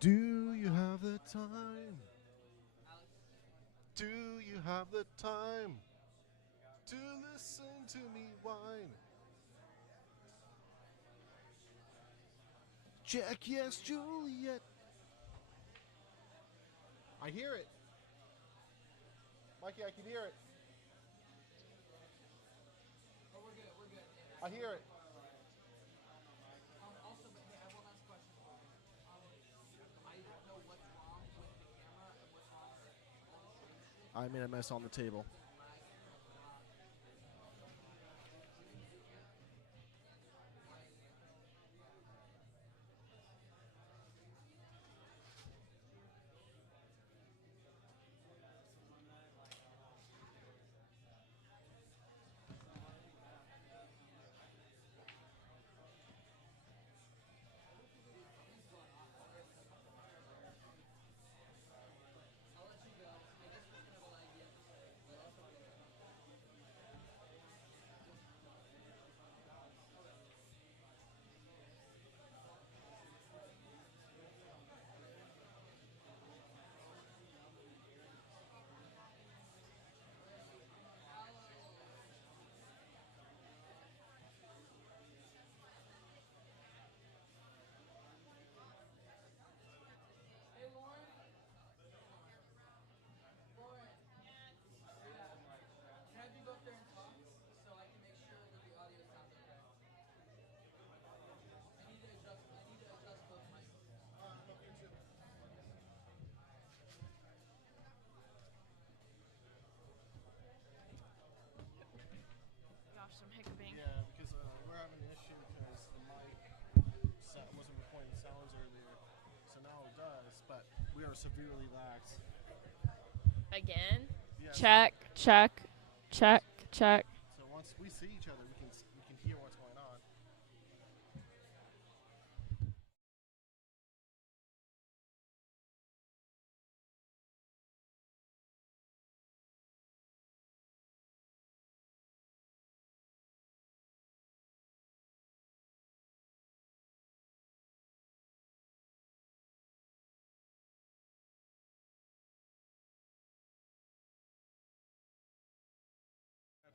Do you have the time? Do you have the time to listen to me whine? Jack, yes, Juliet. I hear it. Mikey, I can hear it. Oh, we're good. We're good. I hear it. Also, but hey, I have one last question for you. I don't know what's wrong with the camera and what's wrong with all the stream shit. I made a mess on the But it's table. been lagging a lot. I'll let you go. I guess it was kind of a laggy episode, but it's okay. Hey, Lauren. Lauren. Yeah. Can I have you go up there and talk so I can make sure that the audio sounds okay? I need to adjust both mics. Gosh, I'm hiccuping. Yeah, because we're having an issue because the mic wasn't recording sounds earlier, so now it does. But we are severely lax. Again? Yeah, Check, check, check, check. So once we see each other, we can hear what's going on.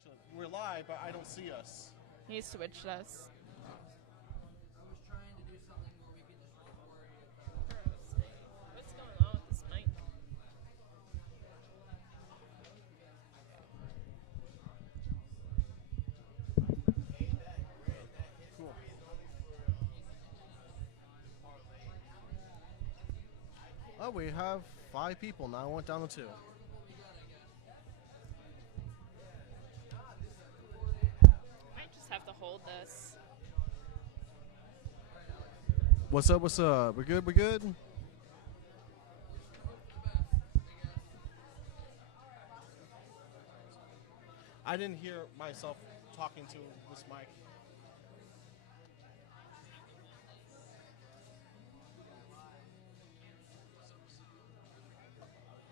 Actually, we're live, but I don't see us. He switched us. I was trying to do something where we could just record with. What's going on with this mic? Cool. Oh, we have 5 people now. Went down to 2. Might just have to hold this. What's up? What's up? We're good. We're good. I didn't hear myself talking to this mic.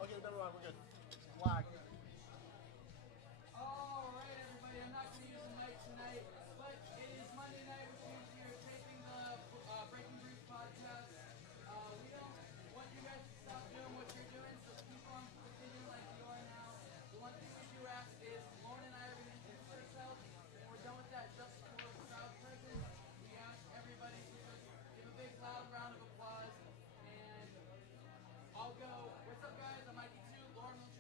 Okay, never mind. We're good. Lag. All right, everybody. I'm not going to use the mic tonight, but it is Monday night, which means we are taping the Breaking Brews podcast. We don't want you guys to stop doing what you're doing, so keep on continuing like you are now. The one thing we do ask is Lauren and I are going to introduce ourselves. When we're done with that, just for the crowd present, we ask everybody to just give a big loud round of applause. And I'll go. What's up, guys? I'm Mikey 2. Lauren will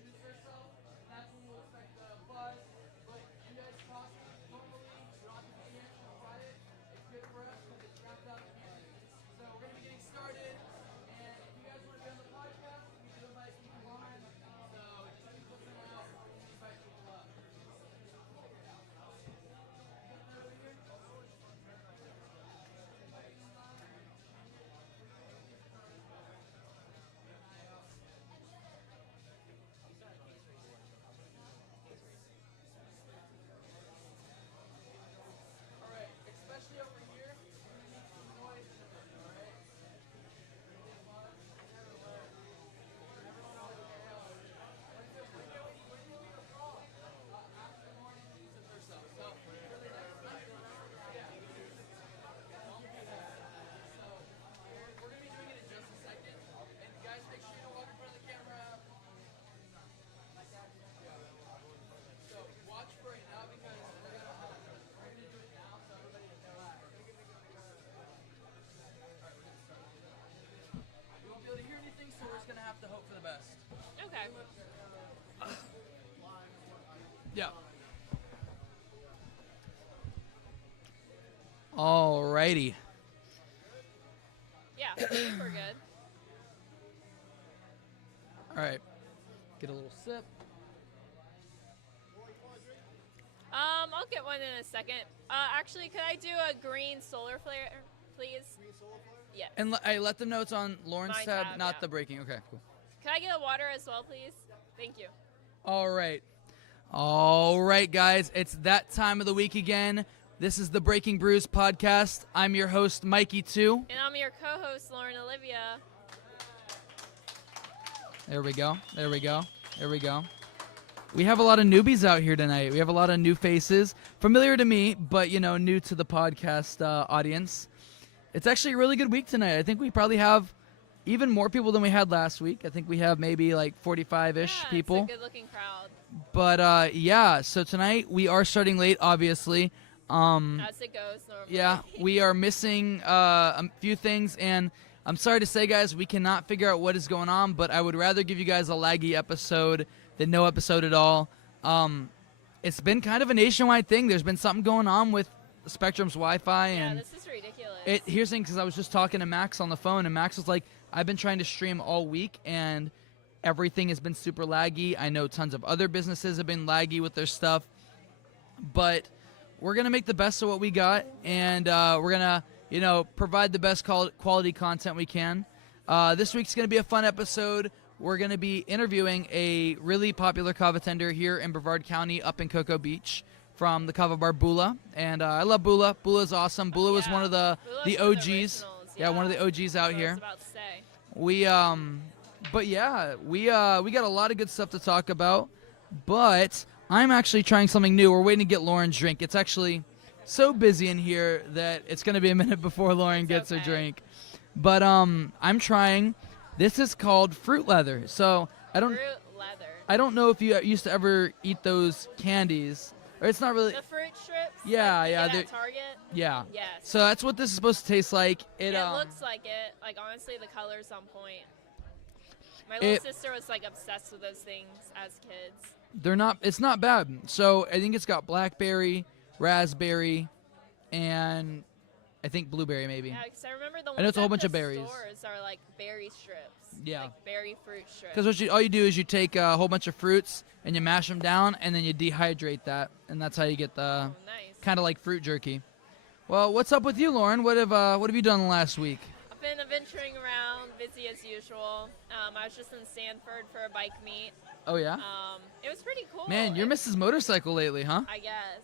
Yeah. Alrighty. Yeah, I think we're good. All right. Get a little sip. I'll get one in a second. Actually, could I do a green solar flare, please? Yes. And let them know it's on Lauren's My tab, tab, not yeah. the breaking. Okay, cool. Can I get a water as well, please? Thank you. All right. All right, guys. It's that time of the week again. This is the Breaking Brews podcast. I'm your host, Mikey 2. And I'm your co-host, Lauren Olivia. There we go. There we go. There we go. We have a lot of newbies out here tonight. We have a lot of new faces, familiar to me, but, new to the podcast audience. It's actually a really good week tonight. I think we probably have even more people than we had last week. I think we have maybe like 45-ish people. It's a good-looking crowd. But, yeah, so tonight we are starting late, obviously. As it goes normally. Yeah, we are missing a few things, and I'm sorry to say, guys, we cannot figure out what is going on, but I would rather give you guys a laggy episode than no episode at all. It's been kind of a nationwide thing. There's been something going on with Spectrum's Wi-Fi. Yeah, And this is ridiculous. here's the thing, because I was just talking to Max on the phone, and Max was like, I've been trying to stream all week, and everything has been super laggy. I know tons of other businesses have been laggy with their stuff, but we're going to make the best of what we got, and we're going to, provide the best quality content we can. This week's going to be a fun episode. We're going to be interviewing a really popular kava tender here in Brevard County up in Cocoa Beach from the kava bar Bula. And I love Bula. Bula's awesome. Bula was one of the Bula's OGs. one of the originals, Yeah, one of the OGs out That's what I here. was about to say. We got a lot of good stuff to talk about. But I'm actually trying something new. We're waiting to get Lauren's drink. It's actually so busy in here that it's going to be a minute before Lauren gets her drink. But I'm trying. This is called fruit leather. So Fruit leather. I don't know if you used to ever eat those candies. Or it's not really. The fruit strips? Yeah, like you yeah, get they're- at Target? Yeah. Yes. So that's what this is supposed to taste like. It looks like it. Like, honestly, the color's on point. My little sister was, like, obsessed with those things as kids. It's not bad. So I think it's got blackberry, raspberry, and I think blueberry maybe. Yeah, because I remember the ones know it's a whole at bunch the of berries. stores are, like, berry strips. Yeah. Like, berry fruit strips. Because all you do is you take a whole bunch of fruits and you mash them down and then you dehydrate that, and that's how you get the Nice. kind of like fruit jerky. Well, what's up with you, Lauren? What have you done last week? I've been adventuring around, busy as usual. I was just in Sanford for a bike meet. Oh yeah. It was pretty cool. Man, you're Mrs. Motorcycle lately, huh? I guess.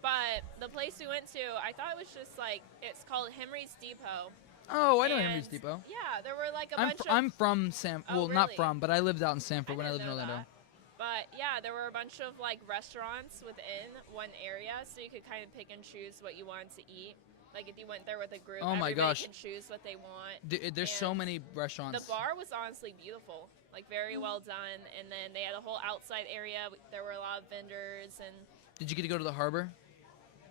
But the place we went to, I thought it was just like, it's called Henry's Depot. Oh, I know And, Henry's Depot. Yeah, there were like a I'm bunch of... I'm from San. Oh, Well, not really? from, but I lived out in Sanford when I lived didn't in know Orlando. that. But yeah, there were a bunch of like restaurants within one area, so you could kind of pick and choose what you wanted to eat. Like if you went there with a group, Oh my everybody gosh. can choose what they want. There's so And many restaurants. The bar was honestly beautiful, like very well done. And then they had a whole outside area. There were a lot of vendors and. Did you get to go to the harbor?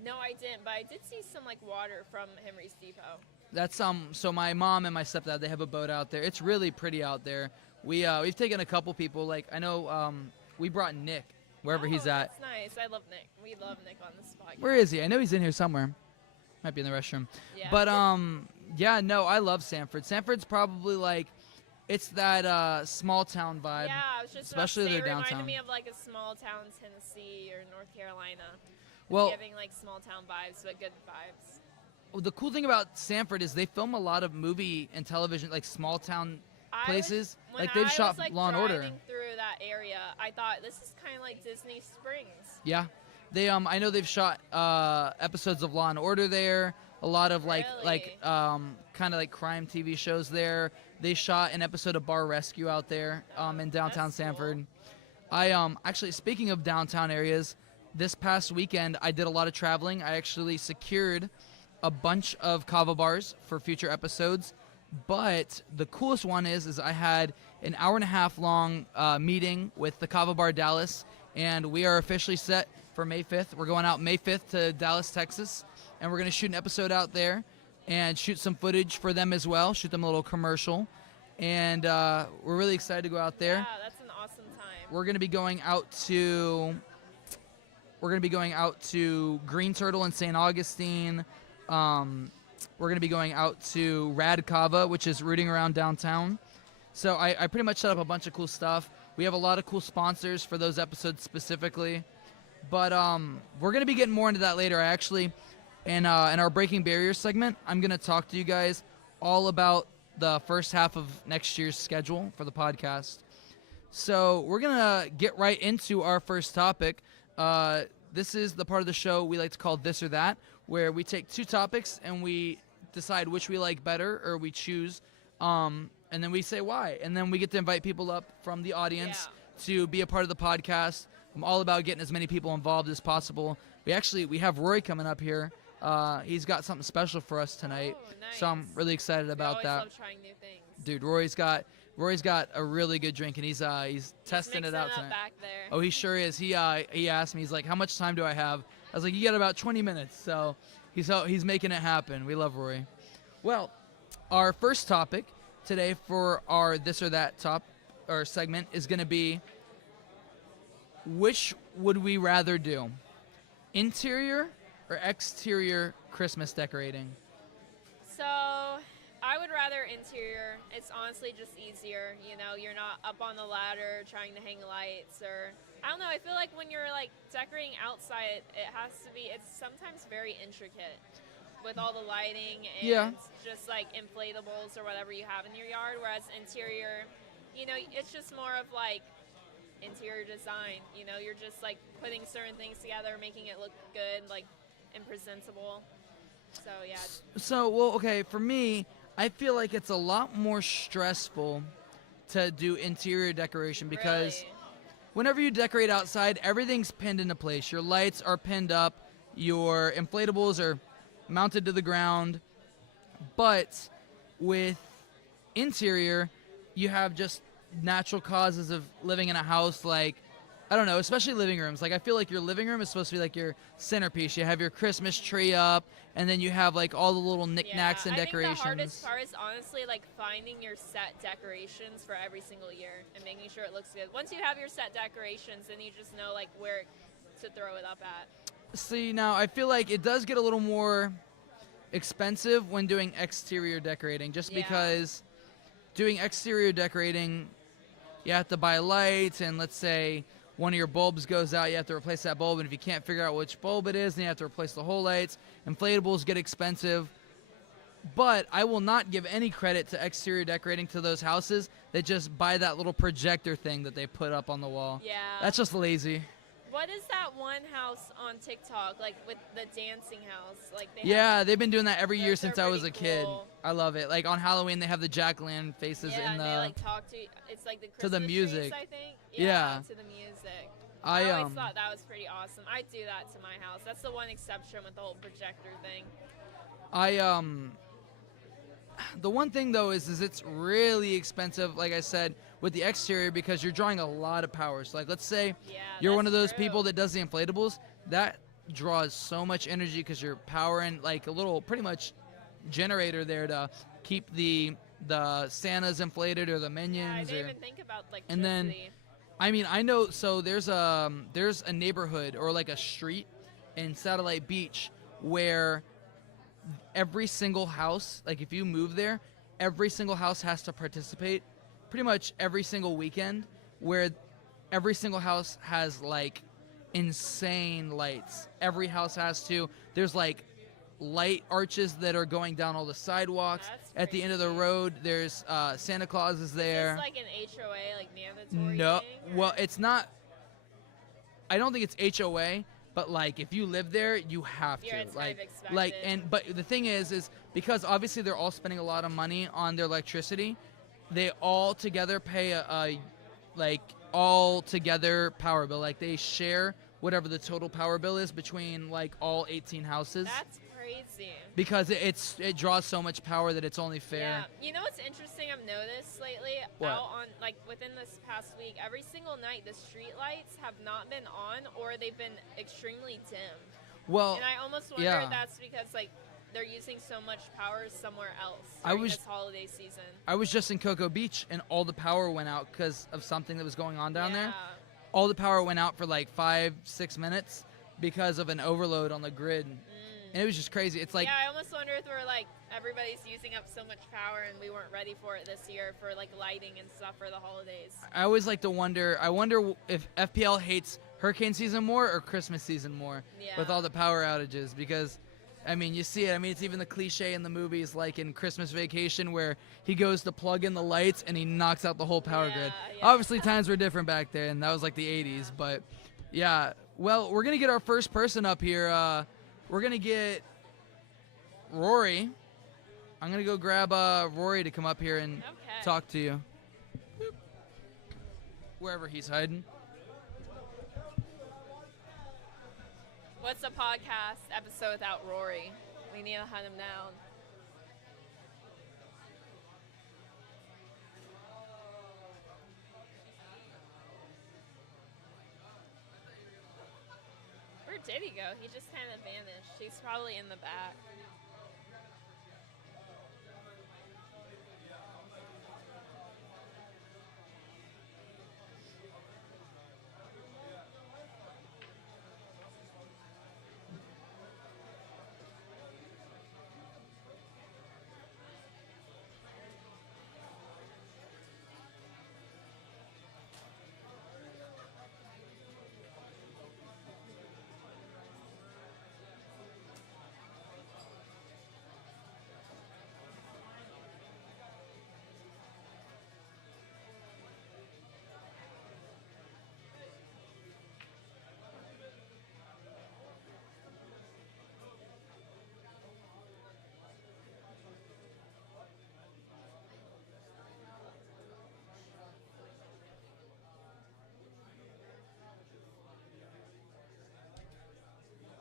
No, I didn't, but I did see some like water from Henry's Depot. That's so my mom and my stepdad, they have a boat out there. It's really pretty out there. We've taken a couple people, like I know we brought Nick wherever he's at. That's nice. I love Nick. We love Nick on this podcast. Where is he? I know he's in here somewhere. Might be in the restroom. Yeah. But yeah, no, I love Sanford. Sanford's probably like it's that small town vibe. Yeah, I was just especially about to say, their it reminded downtown. me of like a small town Tennessee or North Carolina. It's Well, giving like small town vibes, but good vibes. the cool thing about Sanford is they film a lot of movie and television, like small town places. Like they've shot Law and Order. Driving through that area, I thought this is kind of like Disney Springs. Yeah, they I know they've shot episodes of Law and Order there. A lot of kind of like crime TV shows there. They shot an episode of Bar Rescue out there in downtown that's Sanford. I actually, speaking of downtown areas, this past weekend I did a lot of traveling. I actually secured a bunch of kava bars for future episodes. But the coolest one is I had an hour and a half long meeting with the Kava Bar Dallas, and we are officially set for May 5th. We're going out May 5th to Dallas, Texas, and we're going to shoot an episode out there and shoot some footage for them as well, shoot them a little commercial. And we're really excited to go out there. Yeah, that's an awesome time. we're gonna be going out to Green Turtle in St. Augustine. We're gonna be going out to Rad Kava, which is rooting around downtown. So I pretty much set up a bunch of cool stuff. We have a lot of cool sponsors for those episodes specifically, but we're gonna be getting more into that later. I actually, in our Breaking Barriers segment, I'm gonna talk to you guys all about the first half of next year's schedule for the podcast. So we're gonna get right into our first topic. This is the part of the show we like to call This or That, where we take two topics and we decide which we like better, or we choose, and then we say why. And then we get to invite people up from the audience to be a part of the podcast. I'm all about getting as many people involved as possible. We have Rory coming up here. He's got something special for us tonight. Oh, nice. So I'm really excited about that. I always love trying new things. Dude, Rory's got a really good drink, and he's testing it out tonight. Back there. Oh, he sure is. He asked me, he's like, how much time do I have? I was like, you got about 20 minutes. So he's making it happen. We love Rory. Well, our first topic today for our This or That segment is going to be, which would we rather do? Interior or exterior Christmas decorating? So I would rather interior. It's honestly just easier. You know, you're not up on the ladder trying to hang lights, or I don't know. I feel like when you're like decorating outside, it's sometimes very intricate with all the lighting and just like inflatables or whatever you have in your yard. Whereas interior, you know, it's just more of like interior design. You know, you're just like putting certain things together, making it look good, like, and presentable. So yeah. So, well, okay, for me, I feel like it's a lot more stressful to do interior decoration because Really? whenever you decorate outside, everything's pinned into place. Your lights are pinned up, your inflatables are mounted to the ground. But with interior, you have just natural causes of living in a house, like, I don't know, especially living rooms. Like, I feel like your living room is supposed to be like your centerpiece. You have your Christmas tree up, and then you have like all the little knickknacks and decorations. I think the hardest part is honestly like finding your set decorations for every single year and making sure it looks good. Once you have your set decorations, then you just know like where to throw it up at. See, now I feel like it does get a little more expensive when doing exterior decorating, just because doing exterior decorating, you have to buy lights, and let's say one of your bulbs goes out, you have to replace that bulb, and if you can't figure out which bulb it is, then you have to replace the whole lights. Inflatables get expensive. But I will not give any credit to exterior decorating to those houses that just buy that little projector thing that they put up on the wall. Yeah. That's just lazy. What is that one house on TikTok, like with the dancing house? Like they've been doing that every year since I was a kid. Cool. I love it. Like on Halloween, they have the jack-o'-lantern faces in and the they like talk to. It's like the Christmas to the music. trees, I think. Yeah. To the music. I always thought that was pretty awesome. I'd do that to my house. That's the one exception with the whole projector thing. The one thing though is it's really expensive, like I said, with the exterior, because you're drawing a lot of power. So like, let's say you're one of those people that does the inflatables, that draws so much energy because you're powering like a little pretty much generator there to keep the Santas inflated or the minions. Yeah, I didn't even think about electricity. And then, I mean, I know, so there's a neighborhood or like a street in Satellite Beach where every single house, like if you move there, every single house has to participate pretty much every single weekend, where every single house has like insane lights. Every house has to. There's like light arches that are going down all the sidewalks. At the end of the road, there's Santa Claus is there. Is this like an HOA, like mandatory No, thing, well, it's not. I don't think it's HOA, but like if you live there, you have to. It's like, kind of expected. but the thing is because obviously they're all spending a lot of money on their electricity, they all together pay a all together power bill. Like they share whatever the total power bill is between like all 18 houses. That's crazy. Because it draws so much power that it's only fair. Yeah. You know what's interesting I've noticed lately? What? Out on like within this past week, every single night the street lights have not been on, or they've been extremely dim. Well, and I almost wonder if that's because like they're using so much power somewhere else I during was- this holiday season. I was just in Cocoa Beach, and all the power went out because of something that was going on down there. Yeah. All the power went out for like 5-6 minutes because of an overload on the grid, and it was just crazy. It's like, yeah, I almost wonder if we're like everybody's using up so much power and we weren't ready for it this year for like lighting and stuff for the holidays. I always like to wonder. I wonder if FPL hates hurricane season more or Christmas season more with Yeah. all the power outages, because I mean, you see it. I mean, it's even the cliche in the movies, like in Christmas Vacation, where he goes to plug in the lights and he knocks out the whole power grid. Yeah. Obviously, times were different back then. That was like the 80s. But, yeah. Well, we're going to get our first person up here. We're going to get Rory. I'm going to go grab Rory to come up here and Okay. talk to you. Wherever he's hiding. What's a podcast episode without Rory? We need to hunt him down. Where did he go? He just kind of vanished. He's probably in the back.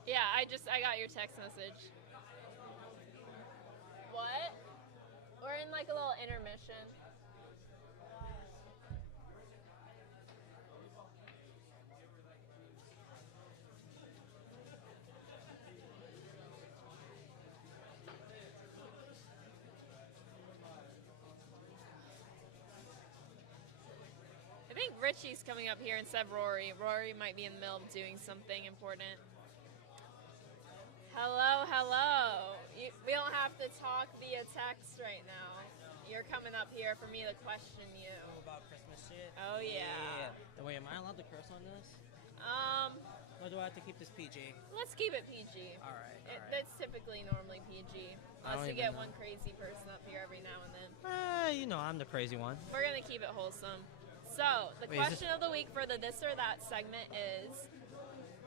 Yeah, I got your text message. What? We're in like a little intermission. I think Richie's coming up here instead of Rory. Rory might be in the middle of doing something important. Hello, hello. We don't have to talk via text right now. You're coming up here for me to question you. About Christmas shit? Oh, yeah. Wait, am I allowed to curse on this? Or do I have to keep this PG? Let's keep it PG. All right. That's typically normally PG. I Unless don't you get even one crazy person up here every now and then. You know, I'm the crazy one. We're going to keep it wholesome. So, the Wait, is question of the week for the this or that segment is,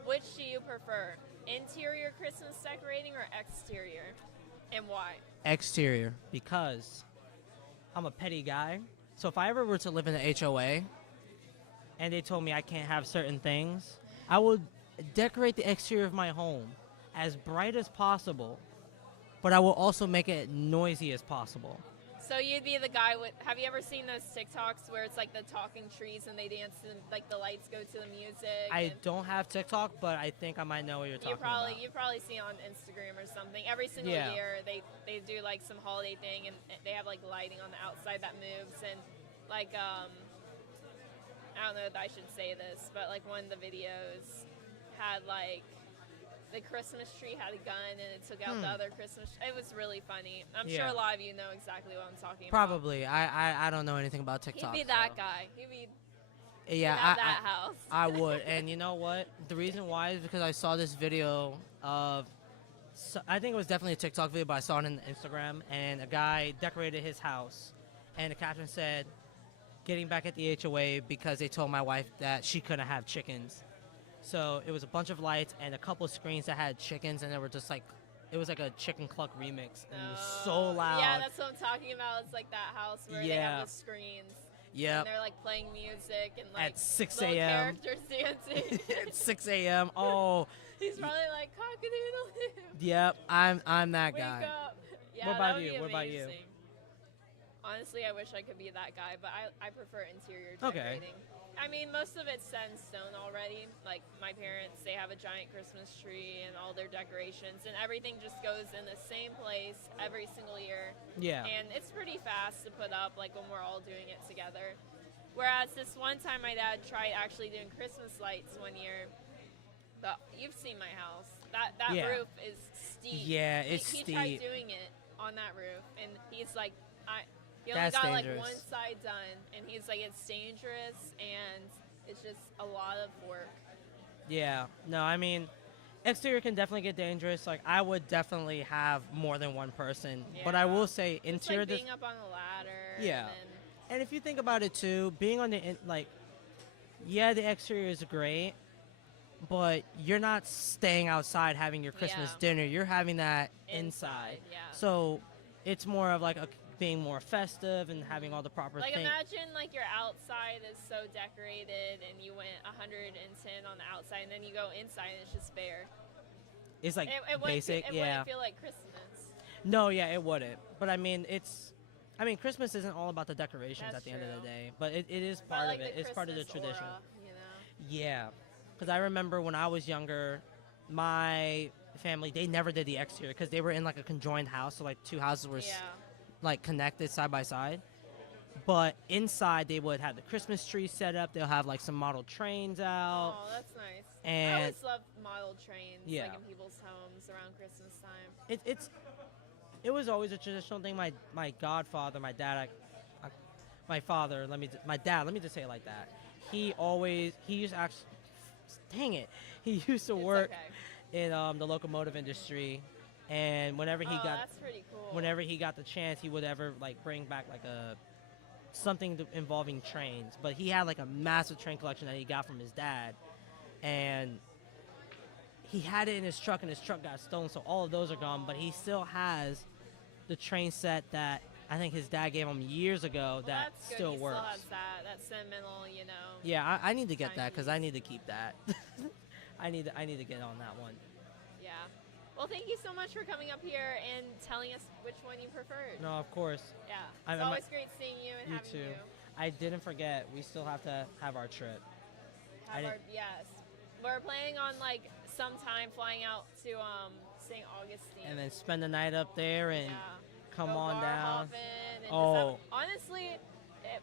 which do you prefer? Interior Christmas decorating or exterior? And why? Exterior, because I'm a petty guy. So if I ever were to live in an HOA and they told me I can't have certain things, I would decorate the exterior of my home as bright as possible, but I will also make it noisy as possible. So you'd be the guy with, have you ever seen those TikToks where it's like the talking trees and they dance and like the lights go to the music? I and don't have TikTok, but I think I might know what you're talking about. you probably see it on Instagram or something. Every single Yeah. year they do like some holiday thing and they have like lighting on the outside that moves and like I don't know if I should say this, but like one of the videos had like the Christmas tree had a gun and it took out the other Christmas. It was really funny. I'm sure Yeah. a lot of you know exactly what I'm talking about. Probably. I don't know anything about TikTok. He'd be that so- guy. He'd be Yeah, at that house. I would. And you know what? The reason why is because I saw this video of, I think it was definitely a TikTok video, but I saw it on Instagram, and a guy decorated his house, and the caption said, getting back at the HOA because they told my wife that she couldn't have chickens. So it was a bunch of lights and a couple of screens that had chickens, and they were just like, it was like a Chicken Cluck remix, and it was so loud. Yeah, that's what I'm talking about. It's like that house where they Yeah. have the screens. Yep. And they're like playing music and like At 6 little a.m. characters dancing. At 6 a.m. Oh, He's probably like cock-a-doodle-doo. yep. I'm that Wake guy. up. Yeah, What that about would you? be What about you? amazing. Honestly, I wish I could be that guy, but I prefer interior Okay. decorating. I mean, most of it's set in stone already. Like, my parents, they have a giant Christmas tree and all their decorations, and everything just goes in the same place every single year. Yeah. And it's pretty fast to put up, like, when we're all doing it together. Whereas this one time, my dad tried actually doing Christmas lights one year. But you've seen my house. That Yeah. roof is steep. Yeah, it's he tried steep. doing it on that roof, and he's like, he only That's got dangerous. like one side done, and he's like, it's dangerous, and it's just a lot of work. Yeah. No, I mean, exterior can definitely get dangerous. Like, I would definitely have more than one person. But I Yeah. will say, It's interior. like being up on a ladder. Yeah. And And if you think about it too, being on the yeah, the exterior is great, but you're not staying outside having your Christmas Yeah. dinner. You're having that inside. Yeah. So it's more of like being more festive and having all the proper Like, things. imagine like your outside is so decorated, and you went 110 on the outside, and then you go inside and it's just bare. It's like It wouldn't basic, it yeah. wouldn't feel like Christmas. No, yeah, it wouldn't. But I mean, Christmas isn't all about the decorations That's at the end of the true. day, but it is But part like of it. the It's part of the Christmas tradition. aura, you know? Yeah, because I remember when I was younger, my family, they never did the exterior because they were in like a conjoined house, so like two houses were Yeah. like connected side by side. But inside they would have the Christmas tree set up. They'll have like some model trains out. Oh, that's nice. I And- always love model trains, Yeah. like in people's homes around Christmas time. It was always a traditional thing. My godfather, my dad, my father. My dad. Let me just say it like that. He used to actually, dang it, he used to It's work okay. in the locomotive industry, and whenever he That's pretty cool. whenever he got the chance, he would ever like bring back like something involving trains. But he had like a massive train collection that he got from his dad, and he had it in his truck, and his truck got stolen, so all of those are gone. But he still has the train set that I think his dad gave him years ago Well, that that's good. still He works. Still has that sentimental, you know. Yeah, I need to get that because I Chinese. need to keep that. I need to get on that one. Yeah. Well, thank you so much for coming up here and telling us which one you preferred. No, of course. Yeah. I'm- It's I'm- always great seeing you and You having too. you. I didn't forget. We still have to have our trip. Yes. We're planning on like sometime flying out to St. Augustine. And then spend the night up there and yeah. come Go on bar down. hopping and just Oh. honestly,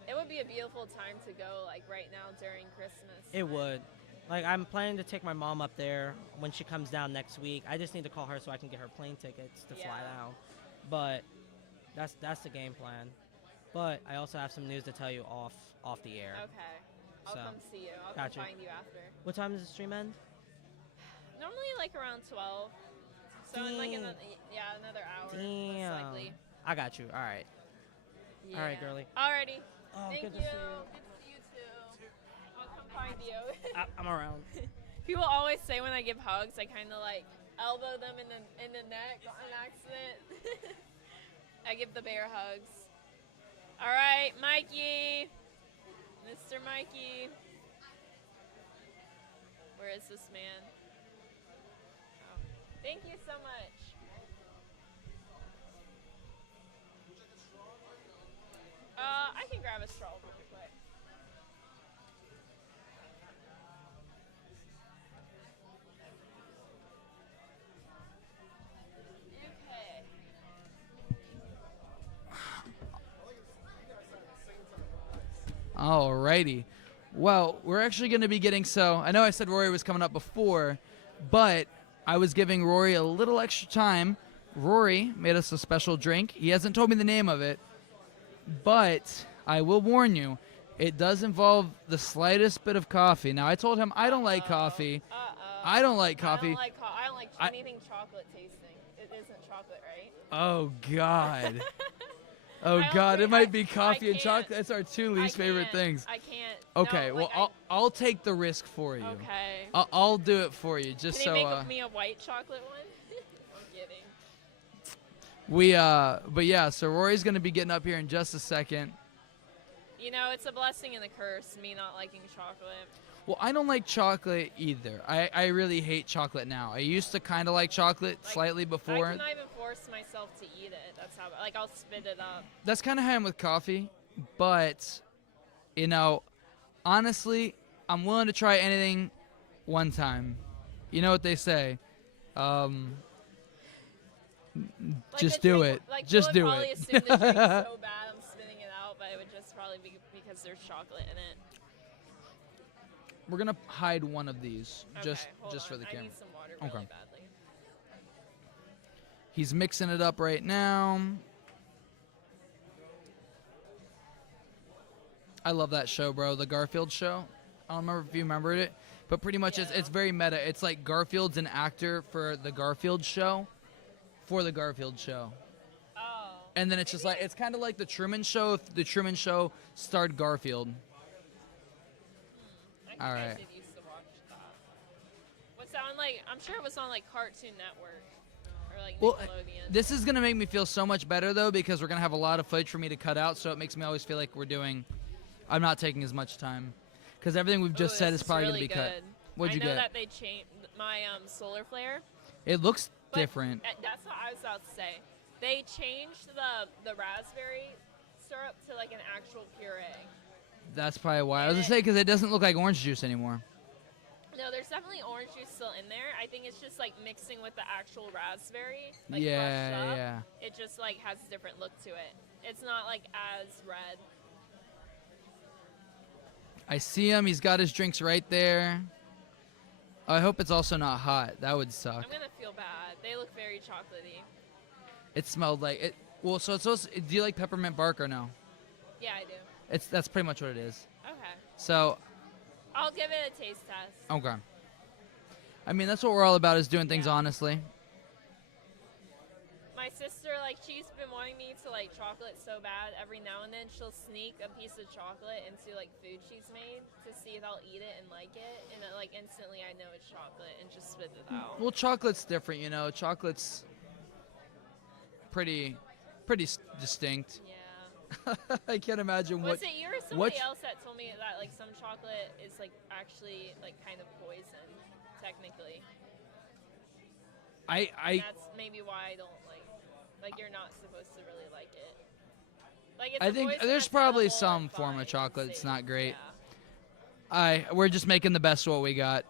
it would be a beautiful time to go like right now during Christmas. It time. would. Like, I'm planning to take my mom up there when she comes down next week. I just need to call her so I can get her plane tickets to fly Yeah. down. But that's the game plan. But I also have some news to tell you off the air. Okay. I'll So, come see you. I'll gotcha. come find you after. What time does the stream end? Normally like around 12. So in like Dang. another hour. Most Damn. likely. I got you. All right. Yeah. All right, girly. Alrighty. Oh, Thank good you. to see you. Good to see you too. I'll come find you. I'm around. People always say when I give hugs, I kind of like elbow them in the neck on accident. I give the bear hugs. All right, Mikey. Mr. Mikey. Where is this man? Oh. Thank you so much. I can grab a straw real quick. Okay. Alrighty. Well, we're actually going to be getting I know I said Rory was coming up before, but I was giving Rory a little extra time. Rory made us a special drink. He hasn't told me the name of it, but I will warn you, it does involve the slightest bit of coffee. Now, I told him I don't like coffee. I don't like coffee. I don't like I- anything chocolate tasting. It isn't chocolate, right? Oh, God. Oh, I don't God. It drink- might I- be I coffee and can't. chocolate. That's our two least favorite can't. things. I can't. Okay, No, well, like, I'll take the risk for you. Okay. I'll do it for you, just Can you so make me a white chocolate one? I'm kidding. but yeah. So Rory's gonna be getting up here in just a second. You know, it's a blessing and a curse, me not liking chocolate. Well, I don't like chocolate either. I really hate chocolate now. I used to kind of like chocolate slightly before. I cannot even force myself to eat it. That's how, like, I'll spit it up. That's kind of how I am with coffee. But, you know, honestly, I'm willing to try anything one time. You know what they say. Like, Just the do drink- it. Like, Just you do would probably it. assume the drink's so bad I'm spitting it out, but it would just probably be because there's chocolate in it. We're going to hide one of these Okay, just hold on. for the I camera. need some water really Okay. badly. He's mixing it up right now. I love that show, bro. The Garfield show. I don't remember if you remembered it, but pretty much it's very meta. It's like Garfield's an actor for the Garfield show, Oh. And then it's just like, it's kind of like the Truman Show if the Truman Show starred Garfield. I think All I right. did used to watch that. What's that on, like, I'm sure it was on, like, Cartoon Network. Or, like, Well, Nickelodeon. this is going to make me feel so much better, though, because we're going to have a lot of footage for me to cut out, so it makes me always feel like I'm not taking as much time. Because everything we've just said is probably really going to be cut. good. What'd you I know get? that they changed my solar flare. It looks But different. That's what I was about to say. They changed the raspberry syrup to like an actual puree. That's probably why. I was going to say, because it doesn't look like orange juice anymore. No, there's definitely orange juice still in there. I think it's just like mixing with the actual raspberry. Like Yeah, crushed up. yeah. It just like has a different look to it. It's not like as red. I see him. He's got his drinks right there. I hope it's also not hot. That would suck. I'm gonna feel bad. They look very chocolatey. It smelled like it. Well, so it's supposed. Do you like peppermint bark or no? Yeah, I do. That's pretty much what it is. Okay. So, I'll give it a taste test. okay. I mean, that's what we're all about, is doing things Yeah. honestly. My sister, like, she's been wanting me to like chocolate so bad. Every now and then, she'll sneak a piece of chocolate into like food she's made to see if I'll eat it and like it, and then, like instantly I know it's chocolate and just spit it out. Well, chocolate's different, you know. Chocolate's pretty distinct. Yeah. I can't imagine Was what. it you or somebody what- else that told me that like some chocolate is like actually like kind of poison, technically? I That's maybe why I don't like you're not supposed to really like it. Like it's I a think poison there's that's probably edible some and form fine of chocolate and that's safe. not great. Yeah. We're just making the best of what we got.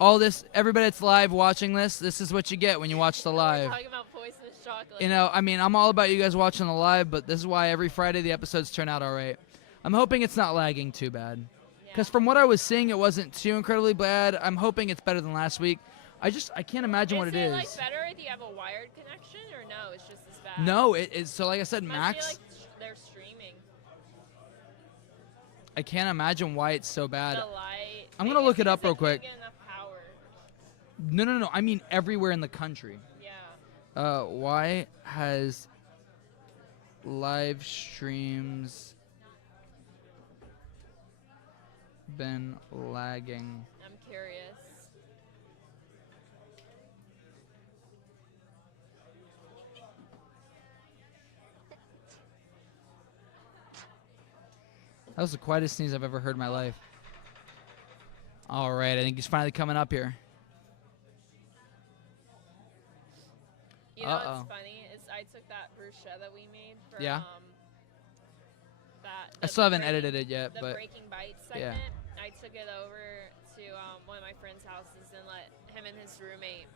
All this, everybody that's live watching this is what you get when you watch the We're live. talking about poisonous chocolate. You know, I mean, I'm all about you guys watching the live, but this is why every Friday the episodes turn out all right. I'm hoping it's not lagging too bad. Because from what I was seeing, it wasn't too incredibly bad. I'm hoping it's better than last week. I can't imagine what it is. Like better if you have a wired connection, or no? It's just as bad. No, it is. So like I said, Must be, Max, like, they're streaming. I can't imagine why it's so bad. The light. I'm Maybe gonna look it's it up because real they quick. can't get enough power. No. I mean everywhere in the country. Yeah. Why has live streams been lagging? I'm curious. That was the quietest sneeze I've ever heard in my life. All right, I think he's finally coming up here. You know Uh-oh. what's funny is I took that bruschetta we made for Yeah? that. I still haven't edited it yet, The but Breaking Bites yeah. segment. I took it over to one of my friends' houses and let him and his roommate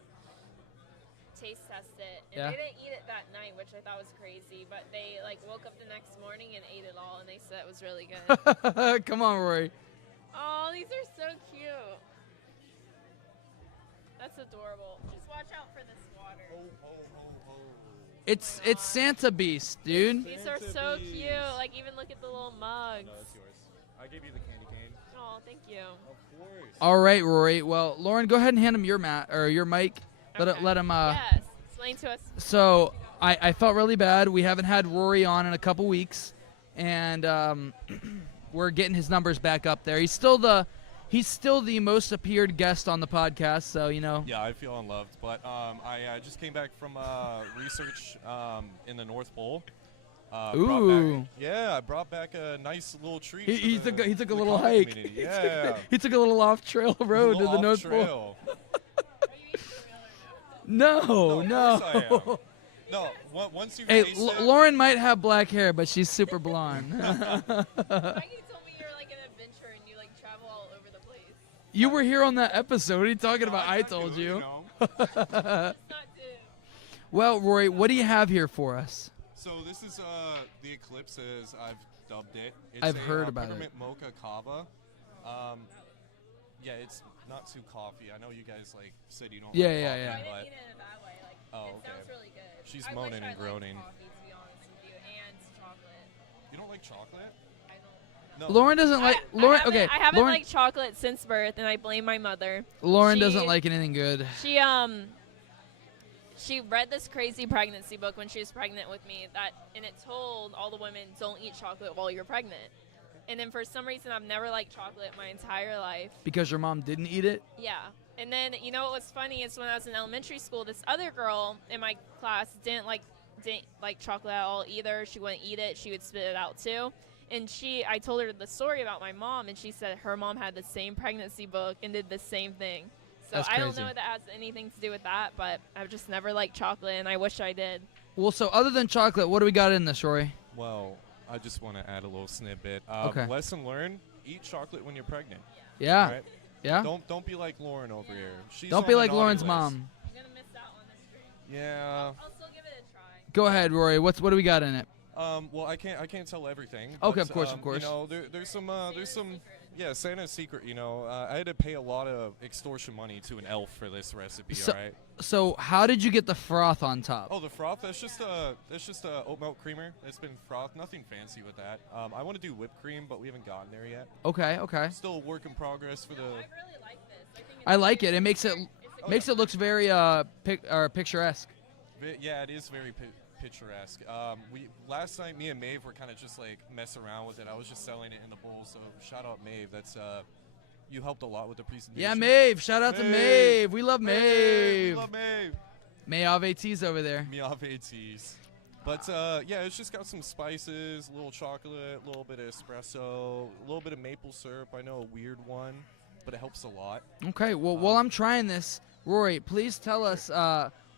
taste test it. And Yeah. they didn't eat it that night, which I thought was crazy. But they like woke up the next morning and ate it all, and they said it was really good. come on, Rory. Oh, these are so cute. That's adorable. Just watch out for this water. It's Santa Beast, dude. These are so cute. Like even look at the little mugs. No, it's yours. I gave you the candy cane. Oh, thank you. Of course. All right, Rory. Well, Lauren, go ahead and hand him your your mic. Okay. Let him. Yes. Explain to us. So I felt really bad. We haven't had Rory on in a couple weeks, and we're getting his numbers back up there. He's still the most appeared guest on the podcast. So you know. Yeah, I feel unloved, but I just came back from research in the North Pole, Ooh. I brought back a nice little treat. He for took a the little comic hike. community. Yeah. He took a little off trail road to the North Pole. Pole. No, Of no. course I am. No, once you Hey, taste it, Lauren might have black hair, but she's super blonde. Maggie told me you're like an adventurer and you like travel all over the place. You were here on that episode. What are you talking about? I got told to, you. know. It's not due. Well, Roy, what do you have here for us? So this is the Eclipse, as I've dubbed it. It's I've heard about it. peppermint mocha kava. Yeah, it's not too coffee. I know you guys like said you don't. Yeah, like yeah, coffee, yeah. I didn't but eat it in that way. Like, Oh, it okay. sounds really good. She's I moaning wish and I liked groaning. coffee, to be honest with you, and chocolate. you don't like chocolate? I don't. No. Lauren doesn't like Lauren. Okay, I haven't Lauren. liked chocolate since birth, and I blame my mother. Lauren she- doesn't like anything good. She read this crazy pregnancy book when she was pregnant with me and it told all the women don't eat chocolate while you're pregnant. And then for some reason I've never liked chocolate my entire life. Because your mom didn't eat it. Yeah. And then you know what was funny is when I was in elementary school, this other girl in my class didn't like chocolate at all either. She wouldn't eat it. She would spit it out too. And I told her the story about my mom, and she said her mom had the same pregnancy book and did the same thing. So That's I don't crazy. know if that has anything to do with that, but I've just never liked chocolate, and I wish I did. Well, so other than chocolate, what do we got in this, Roy? Well, I just want to add a little snippet. Okay. Lesson learned: eat chocolate when you're pregnant. Yeah. Right? Yeah. Don't be like Lauren over here. She's Don't on be the like naughty Lauren's list. mom. I'm going to miss out on this drink. Yeah. I'll still give it a try. Go ahead, Roy. What do we got in it? Well, I can't tell everything. Okay, but, of course. You know, there's some. Yeah, Santa's secret. You know, I had to pay a lot of extortion money to an elf for this recipe. So- all right. So, how did you get the froth on top? Oh, the froth. That's just a oat milk creamer. It's been frothed. Nothing fancy with that. I want to do whipped cream, but we haven't gotten there yet. Okay. Okay. Still a work in progress for the. I really like this. I think it's I like it. very It makes it it's a looks very picturesque. Yeah, it is very picturesque. Last night, me and Maeve were kind of just like messing around with it. I was just selling it in the bowl. So shout out Maeve. That's you helped a lot with the presentation. Yeah, Maeve. Shout out to Maeve. We love Maeve. We love Maeve. Mayave T's over there. Miavetes. But yeah, it's just got some spices, a little chocolate, a little bit of espresso, a little bit of maple syrup. I know a weird one, but it helps a lot. Okay. Well, while I'm trying this, Rory, please tell us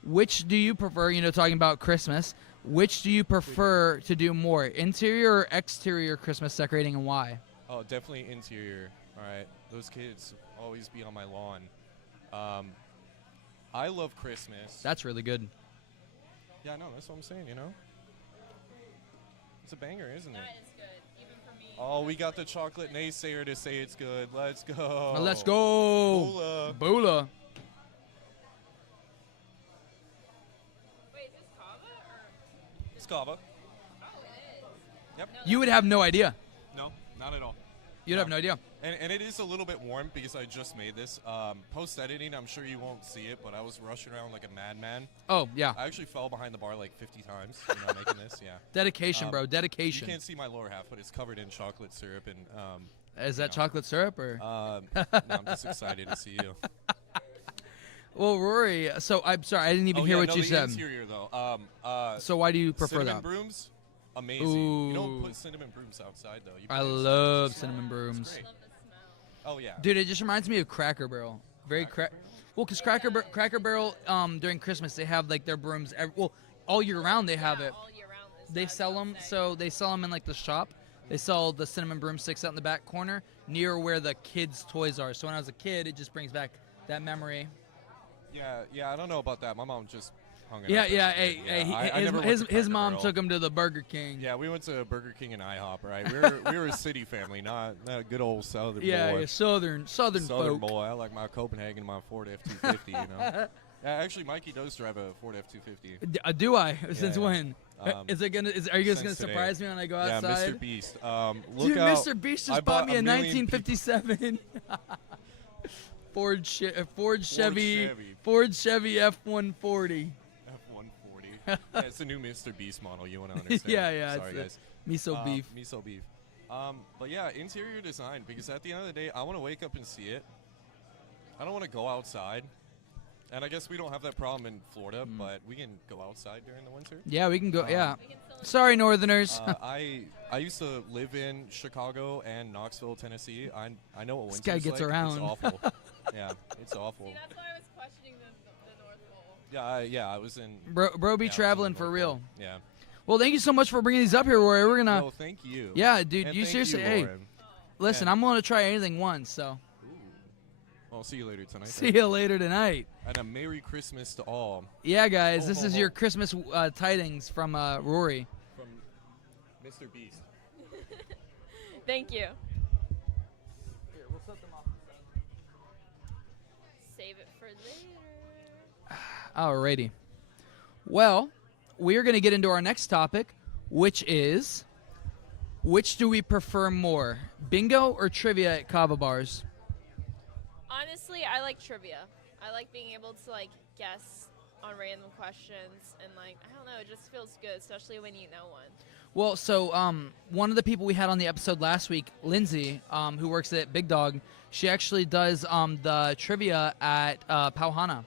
which do you prefer? You know, talking about Christmas. Which do you prefer to do more, interior or exterior Christmas decorating, and why? Oh, definitely interior. All right, those kids always be on my lawn. I love Christmas. That's really good. Yeah, no, that's what I'm saying. You know, it's a banger, isn't it? That is good, even for me. Oh, we got the chocolate naysayer to say it's good. Let's go. Well, let's go. Bula. Bula. Wait, is this kava or? It's kava. Oh, it is. Yep. You would have no idea. No, not at all. You'd have no idea. And it is a little bit warm because I just made this. Post editing, I'm sure you won't see it, but I was rushing around like a madman. Oh, yeah. I actually fell behind the bar like 50 times, making this. Yeah. Dedication, bro. You Dedication. can't see my lower half, but it's covered in chocolate syrup and. Is that chocolate syrup or? No, I'm just excited to see you. Well, Rory, so I'm sorry, I didn't even hear what no, you the said. Interior though. So why do you prefer cinnamon that? brooms, amazing. You don't Ooh. put cinnamon brooms outside though. You I put it inside. love It's cinnamon brooms. great. Love the smell. Oh yeah. Dude, it just reminds me of Cracker Barrel. Very Well, because Cracker Barrel during Christmas they have like their brooms. All year round they have Yeah, it. all year round is They what I sell was them. gonna say. So they sell them in like the shop. They sell the cinnamon broomsticks out in the back corner near where the kids' toys are. So when I was a kid, it just brings back that memory. Yeah. I don't know about that. My mom just hung it. Yeah, up yeah. as a kid. I never went His to Cracker mom Barrel. took him to the Burger King. Yeah, we went to Burger King and IHOP, right? We were a city family, not a good old Southern Yeah, boy. yeah, Southern folk. boy. I like my Copenhagen, my Ford F250. You know. Yeah, actually, Mikey does drive a Ford F250. Do I? Since yeah. when? Are you guys gonna since today. surprise me when I go Yeah, outside? Mr. Beast. Look Dude, out. Mr. Beast I just bought me a 1,000,000 1957 Ford Chevy Chevy. Ford Chevy F-140. F-140. Yeah, it's a new Mr. Beast model. You want to understand? Yeah, Sorry, it's guys. Miso beef. Miso beef. But yeah, interior design, because at the end of the day, I want to wake up and see it. I don't want to go outside. And I guess we don't have that problem in Florida, but we can go outside during the winter. Yeah, we can go. Yeah, We can still Sorry, Northerners. I used to live in Chicago and Knoxville, Tennessee. I know what This winter's guy gets like. around. It's awful. Yeah, it's awful. See, that's why I was questioning the North Pole. Yeah, I was in. Bro be yeah, I was in traveling the for North real. Pole. Yeah. Well, thank you so much for bringing these up here, Rory. We're gonna. No, thank you. Yeah, dude. And You thank seriously. you, Hey, Lauren. listen. And- I'm willing to try anything once. So Well, see you later tonight. see you later tonight. And a Merry Christmas to all Yeah, guys. Ho, This ho, is ho. your Christmas tidings from Rory. from Mr. Beast. Thank you. Save it for later. Alrighty. Well, we are going to get into our next topic, which is, which do we prefer more, bingo or trivia at kava bars? Honestly, I like trivia. I like being able to like guess on random questions and like I don't know, it just feels good, especially when you know one. Well, so one of the people we had on the episode last week, Lindsay, who works at Big Dog, she actually does the trivia at Pauhana.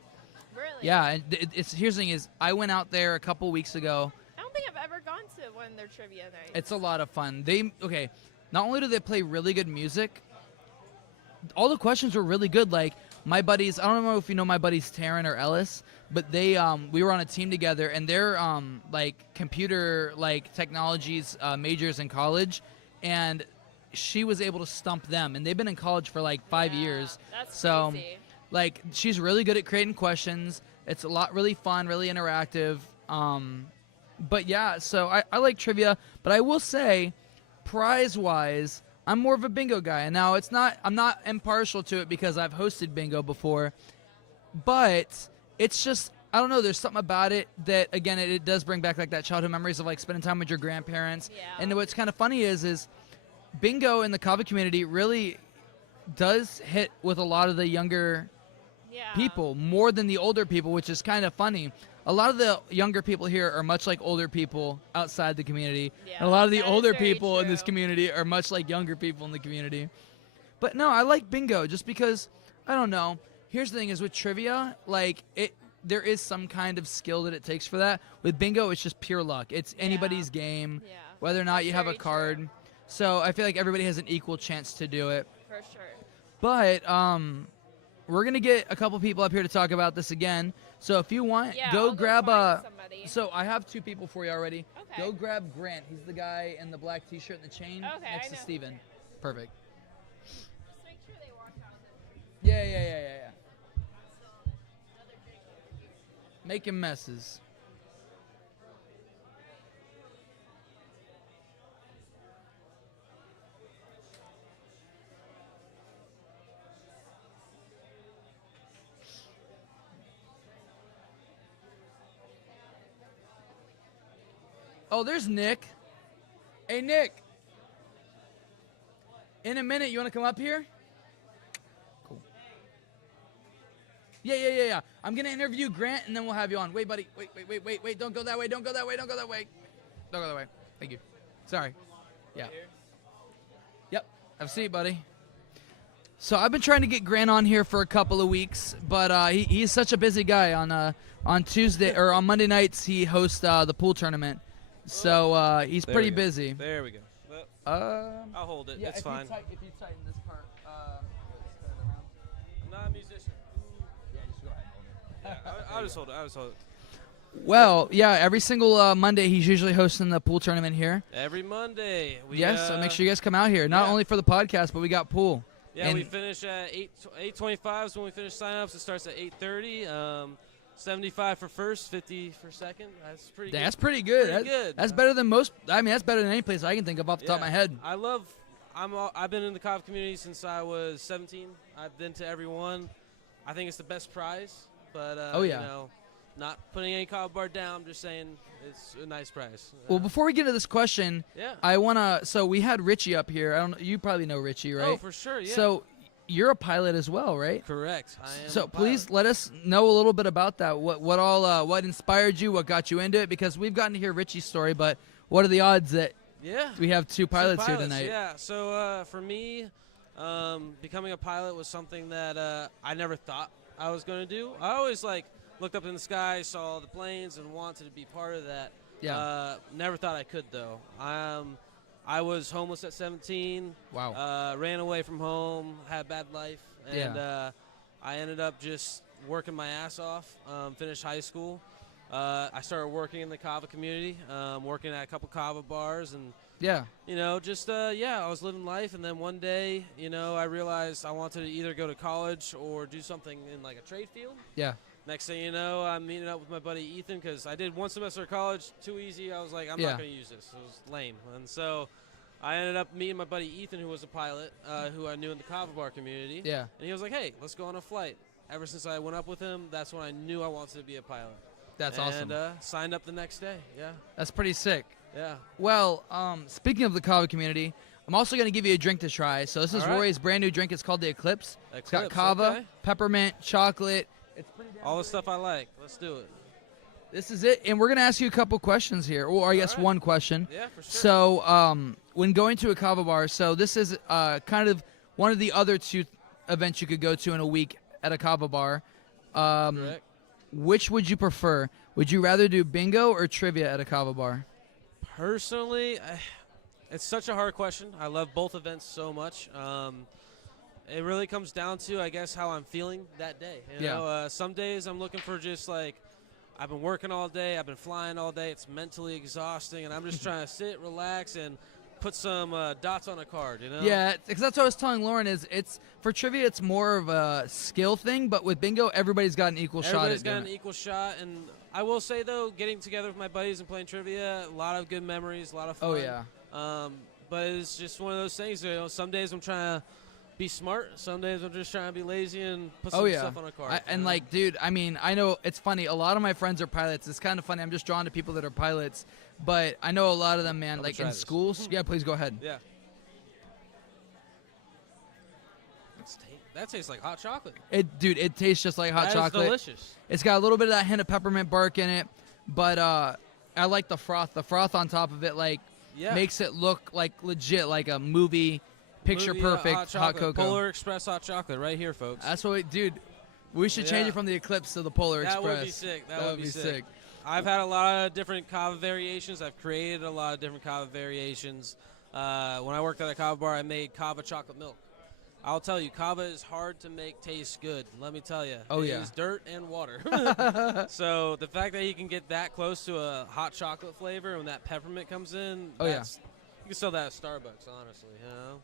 Really? Yeah, and it's here's the thing is, I went out there a couple weeks ago. I don't think I've ever gone to one of their trivia nights. It's a lot of fun. Not only do they play really good music, all the questions were really good. Like my buddies, I don't know if you know my buddies Taryn or Ellis, but they we were on a team together, and they're like computer like technologies majors in college, and she was able to stump them, and they've been in college for like 5 Yeah, years. That's So crazy. like she's really good at creating questions. It's a lot really fun, really interactive. But yeah, so I like trivia, but I will say, prize wise, I'm more of a bingo guy. And now I'm not impartial to it because I've hosted bingo before, but it's just, I don't know, there's something about it that, again, it does bring back like that childhood memories of like spending time with your grandparents. Yeah. And what's kind of funny is bingo in the kava community really does hit with a lot of the younger Yeah. people more than the older people, which is kind of funny. A lot of the younger people here are much like older people outside the community, Yeah, and a lot of the that is older very people in this true. community are much like younger people in the community. But no, I like bingo just because, I don't know. Here's the thing is with trivia, like there is some kind of skill that it takes for that. With bingo, it's just pure luck. It's anybody's game, Yeah. whether or not That's you have a very card. true. So I feel like everybody has an equal chance to do it. For sure. But we're gonna get a couple people up here to talk about this again. So if you want, Yeah, go I'll grab find somebody. So I have two people for you already. Okay. Go grab Grant. He's the guy in the black T-shirt and the chain Okay, next I to know Steven. him. Perfect. Just make sure they walk out. Yeah. Making messes. Oh, there's Nick. Hey, Nick. In a minute, you want to come up here? Cool. Yeah. I'm going to interview Grant, and then we'll have you on. Wait, buddy. Wait. Don't go that way. Don't go that way. Don't go that way. Thank you. Sorry. Yeah. Yep. Have a seat, buddy. So I've been trying to get Grant on here for a couple of weeks, but he's such a busy guy. On Tuesday or on Monday nights, he hosts the pool tournament. So he's There pretty we go. busy. There we go. Well, I'll hold it. Yeah, it's if fine. if you tighten this part, I'm not a musician. yeah, just go ahead and hold it. Yeah, I'll just hold it. I'll just hold it. Well, yeah, every single Monday he's usually hosting the pool tournament here. Every Monday. We, So make sure you guys come out here. Not yeah. only for the podcast, but we got pool. Yeah, and we finish at 8:25 is when we finish sign-ups. It starts at 8:30. 75 for first, 50 for second. That's pretty good. That's pretty good. Pretty good. That's better than most. I mean, that's better than any place I can think of off the top of my head. I've been in the Cobb community since I was 17. I've been to every one. I think it's the best prize. But Oh, yeah. you know, not putting any Cobb bar down. I'm just saying it's a nice prize. Well, before we get into this question, yeah. I wanna. So we had Richie up here. I don't. You probably know Richie, right? Oh, for sure. Yeah. So you're a pilot as well, right? Correct. I am. So a please pilot. let us know a little bit about that. What inspired you? What got you into it? Because we've gotten to hear Richie's story, but what are the odds that Yeah. we have two pilots, here pilots, tonight? Yeah. So for me, becoming a pilot was something that I never thought I was going to do. I always looked up in the sky, saw the planes, and wanted to be part of that. Yeah. Never thought I could though. I was homeless at 17. Wow. Ran away from home, had a bad life, and I ended up just working my ass off. Finished high school. I started working in the kava community, working at a couple kava bars, and Yeah. I was living life. And then one day, I realized I wanted to either go to college or do something in like a trade field. Yeah. Next thing you know, I'm meeting up with my buddy Ethan because I did one semester of college, too easy. I was like, I'm not going to use this. It was lame. And so I ended up meeting my buddy Ethan, who was a pilot, who I knew in the kava bar community. Yeah. And he was like, hey, let's go on a flight. Ever since I went up with him, that's when I knew I wanted to be a pilot. That's awesome. And signed up the next day. Yeah. That's pretty sick. Yeah. Well, speaking of the kava community, I'm also going to give you a drink to try. So this is All right. Rory's brand new drink. It's called the Eclipse. It's got Eclipse, kava, okay. peppermint, chocolate. It's pretty damn All the good. stuff I like. Let's do it. This is it. And we're going to ask you a couple questions here, or I guess right. one question. Yeah, for sure. So when going to a kava bar, so this is kind of one of the other two events you could go to in a week at a kava bar. Correct. Which would you prefer? Would you rather do bingo or trivia at a kava bar? Personally, it's such a hard question. I love both events so much. It really comes down to, I guess, how I'm feeling that day. You know, some days I'm looking for just like, I've been working all day, I've been flying all day, it's mentally exhausting, and I'm just trying to sit, relax, and put some dots on a card, you know? Yeah, because that's what I was telling Lauren is it's for trivia it's more of a skill thing, but with bingo everybody's got an equal shot at Everybody's got doing an it. equal shot, and I will say, though, getting together with my buddies and playing trivia, a lot of good memories, a lot of fun. Oh yeah. But it's just one of those things, some days I'm trying to be smart, some days I'm just trying to be lazy and put some stuff on a card. And like, dude, I mean, I know it's funny. A lot of my friends are pilots. It's kind of funny. I'm just drawn to people that are pilots, but I know a lot of them, man. Like in schools. Yeah, please go ahead. Yeah. That tastes like hot chocolate. It tastes just like hot chocolate. That is delicious. It's got a little bit of that hint of peppermint bark in it, but I like the froth. The froth on top of it, like, makes it look like legit, like a movie. Picture perfect hot cocoa. Polar Express hot chocolate right here, folks. That's what dude. We should change it from the Eclipse to the Polar Express. That would be sick. That would be sick. I've had a lot of different kava variations. I've created a lot of different kava variations. When I worked at a kava bar, I made kava chocolate milk. I'll tell you, kava is hard to make taste good. Let me tell you. Oh, it yeah. is dirt and water. So the fact that you can get that close to a hot chocolate flavor when that peppermint comes in, you can sell that at Starbucks, honestly. You know?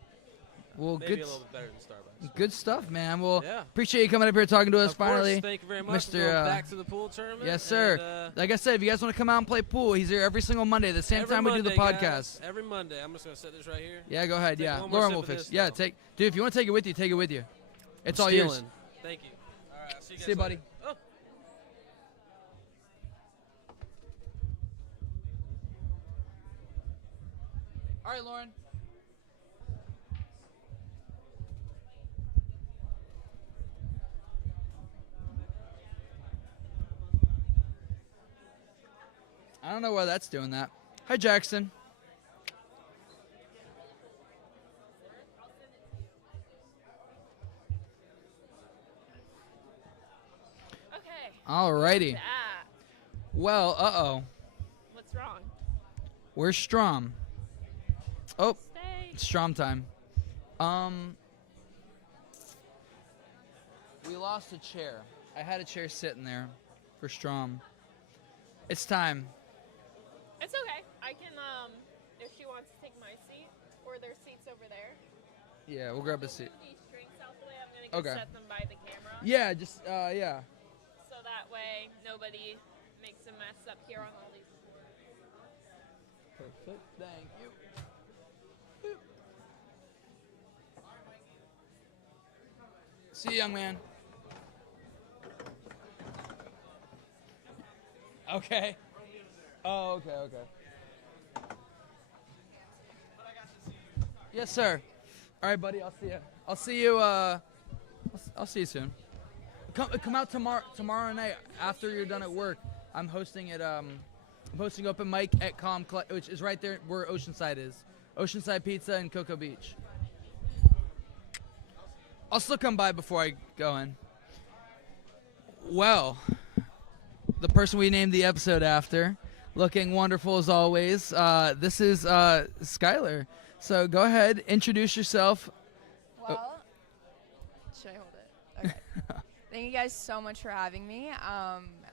Well, Maybe good. a little bit better than Starbucks. Good stuff, man. Well, Yeah. appreciate you coming up here talking to us Of course, finally. thank you very much. Mr. We're going back to the pool tournament. Yes, sir. And, like I said, if you guys want to come out and play pool, he's here every single Monday, the same every time we do the Monday, podcast. guys, every Monday. I'm just going to set this right here. Yeah, go ahead. Take Yeah, one more Lauren sip will of fix. this, Yeah, though. dude. If you want to take it with you, take it with you. It's all Stealing. yours. Thank you. All right, I'll see you guys See you, buddy. later. Oh. All right, Lauren. I don't know why that's doing that. Hi, Jackson. Okay. Alrighty. Ah, Well, uh-oh. what's wrong? Where's Stromme? Oh, Stay. it's Stromme time. We lost a chair. I had a chair sitting there for Stromme. It's time. It's okay. I can, if she wants to take my seat, or there's seats over there. Yeah, we'll grab a seat. Move these drinks out the way. I'm gonna go Okay. set them by the camera. Yeah, just, yeah. So that way nobody makes a mess up here on all these. Perfect. Thank you. See you, young man. Okay. Oh, okay. Yes, sir. All right, buddy. I'll see you. I'll see you. I'll see you soon. Come out tomorrow night after you're done at work. I'm hosting it. I'm hosting open mic at which is right there where Oceanside is. Oceanside Pizza in Cocoa Beach. I'll still come by before I go in. Well, the person we named the episode after, looking wonderful as always. This is Skylar. So go ahead, introduce yourself. Well, should I hold it? Okay. Thank you guys so much for having me.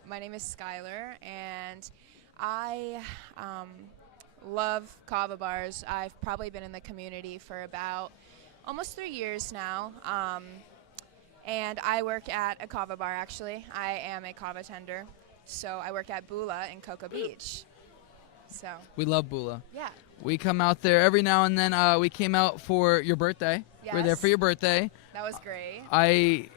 My name is Skylar, and I love kava bars. I've probably been in the community for about almost 3 years now. And I work at a kava bar, actually. I am a kava tender. So I work at Bula in Cocoa Beach. So We love Bula. yeah. We come out there every now and then. We came out for your birthday. We're there Yes. for your birthday. That was great. I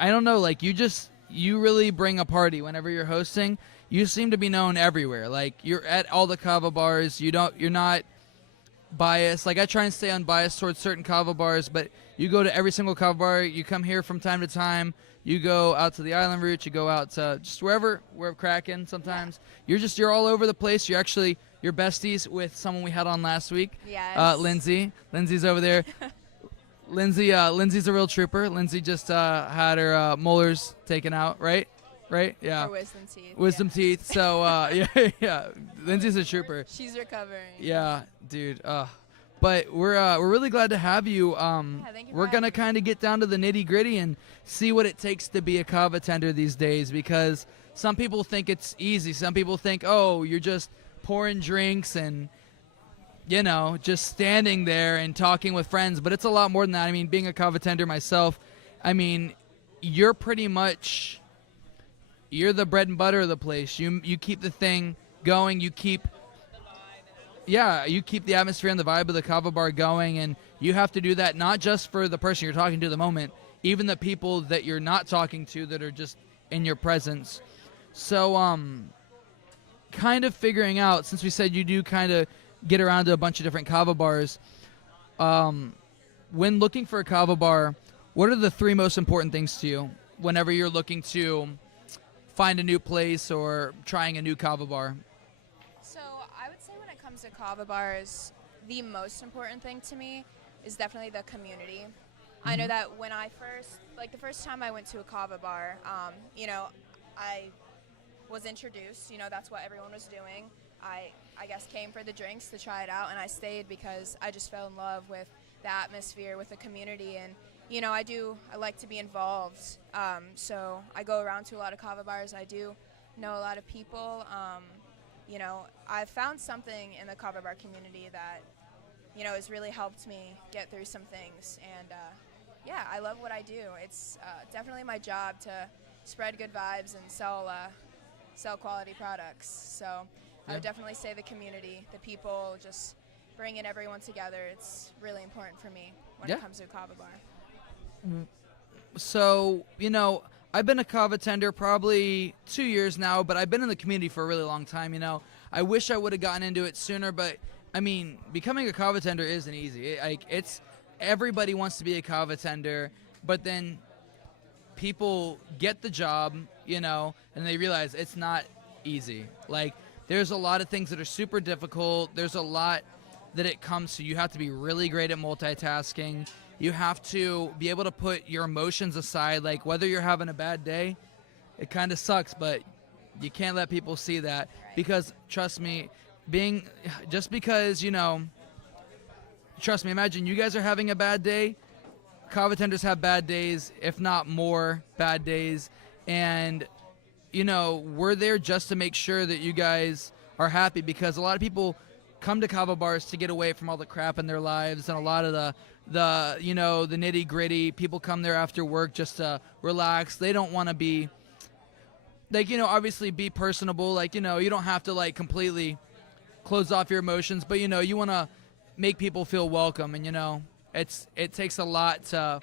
don't know, like you really bring a party whenever you're hosting. You seem to be known everywhere. Like you're at all the kava bars. You're not biased. Like I try and stay unbiased towards certain kava bars, but you go to every single kava bar. You come here from time to time. You go out to the island route. You go out to just wherever we're cracking. Sometimes you're all over the place. You're besties with someone we had on last week. Yes. Lindsay. Lindsay's over there. Lindsay's a real trooper. Lindsay just had her molars taken out, right? Yeah. For wisdom teeth. Wisdom yes. teeth. So yeah. Lindsay's a trooper. She's recovering. Yeah, dude. But we're really glad to have you. Thank you for We're gonna having me. kind of get down to the nitty gritty and see what it takes to be a kava tender these days, because some people think it's easy. Some people think, oh, you're just pouring drinks and just standing there and talking with friends. But it's a lot more than that. I mean, being a kava tender myself, I mean, you're pretty much the bread and butter of the place. You keep the thing going. You keep the atmosphere and the vibe of the kava bar going, and you have to do that not just for the person you're talking to at the moment, even the people that you're not talking to that are just in your presence. So, kind of figuring out, since we said you do kind of get around to a bunch of different kava bars, when looking for a kava bar, what are the 3 most important things to you whenever you're looking to find a new place or trying a new kava bar? So I would say when it comes to kava bars, the most important thing to me is definitely the community. I know that when the first time I went to a kava bar, I was introduced, that's what everyone was doing. I guess came for the drinks to try it out, and I stayed because I just fell in love with the atmosphere, with the community, and I like to be involved. So I go around to a lot of kava bars. I do know a lot of people. I've found something in the kava bar community that, has really helped me get through some things. And, I love what I do. It's definitely my job to spread good vibes and sell quality products. So I would definitely say the community, the people, just bringing everyone together. It's really important for me when it comes to a kava bar. So, I've been a kava tender probably 2 years now, but I've been in the community for a really long time. I wish I would have gotten into it sooner, but I mean, becoming a kava tender isn't easy. It's everybody wants to be a kava tender, but then people get the job, and they realize it's not easy. Like, there's a lot of things that are super difficult. There's a lot that it comes to. You have to be really great at multitasking. You have to be able to put your emotions aside. Like, whether you're having a bad day, it kind of sucks, but you can't let people see that. Because, trust me, imagine you guys are having a bad day. Kava tenders have bad days, if not more bad days. And, we're there just to make sure that you guys are happy, because a lot of people come to kava bars to get away from all the crap in their lives and a lot of the nitty gritty. People come there after work just to relax. They don't want to be obviously be personable. You don't have to completely close off your emotions, but you want to make people feel welcome. And it takes a lot to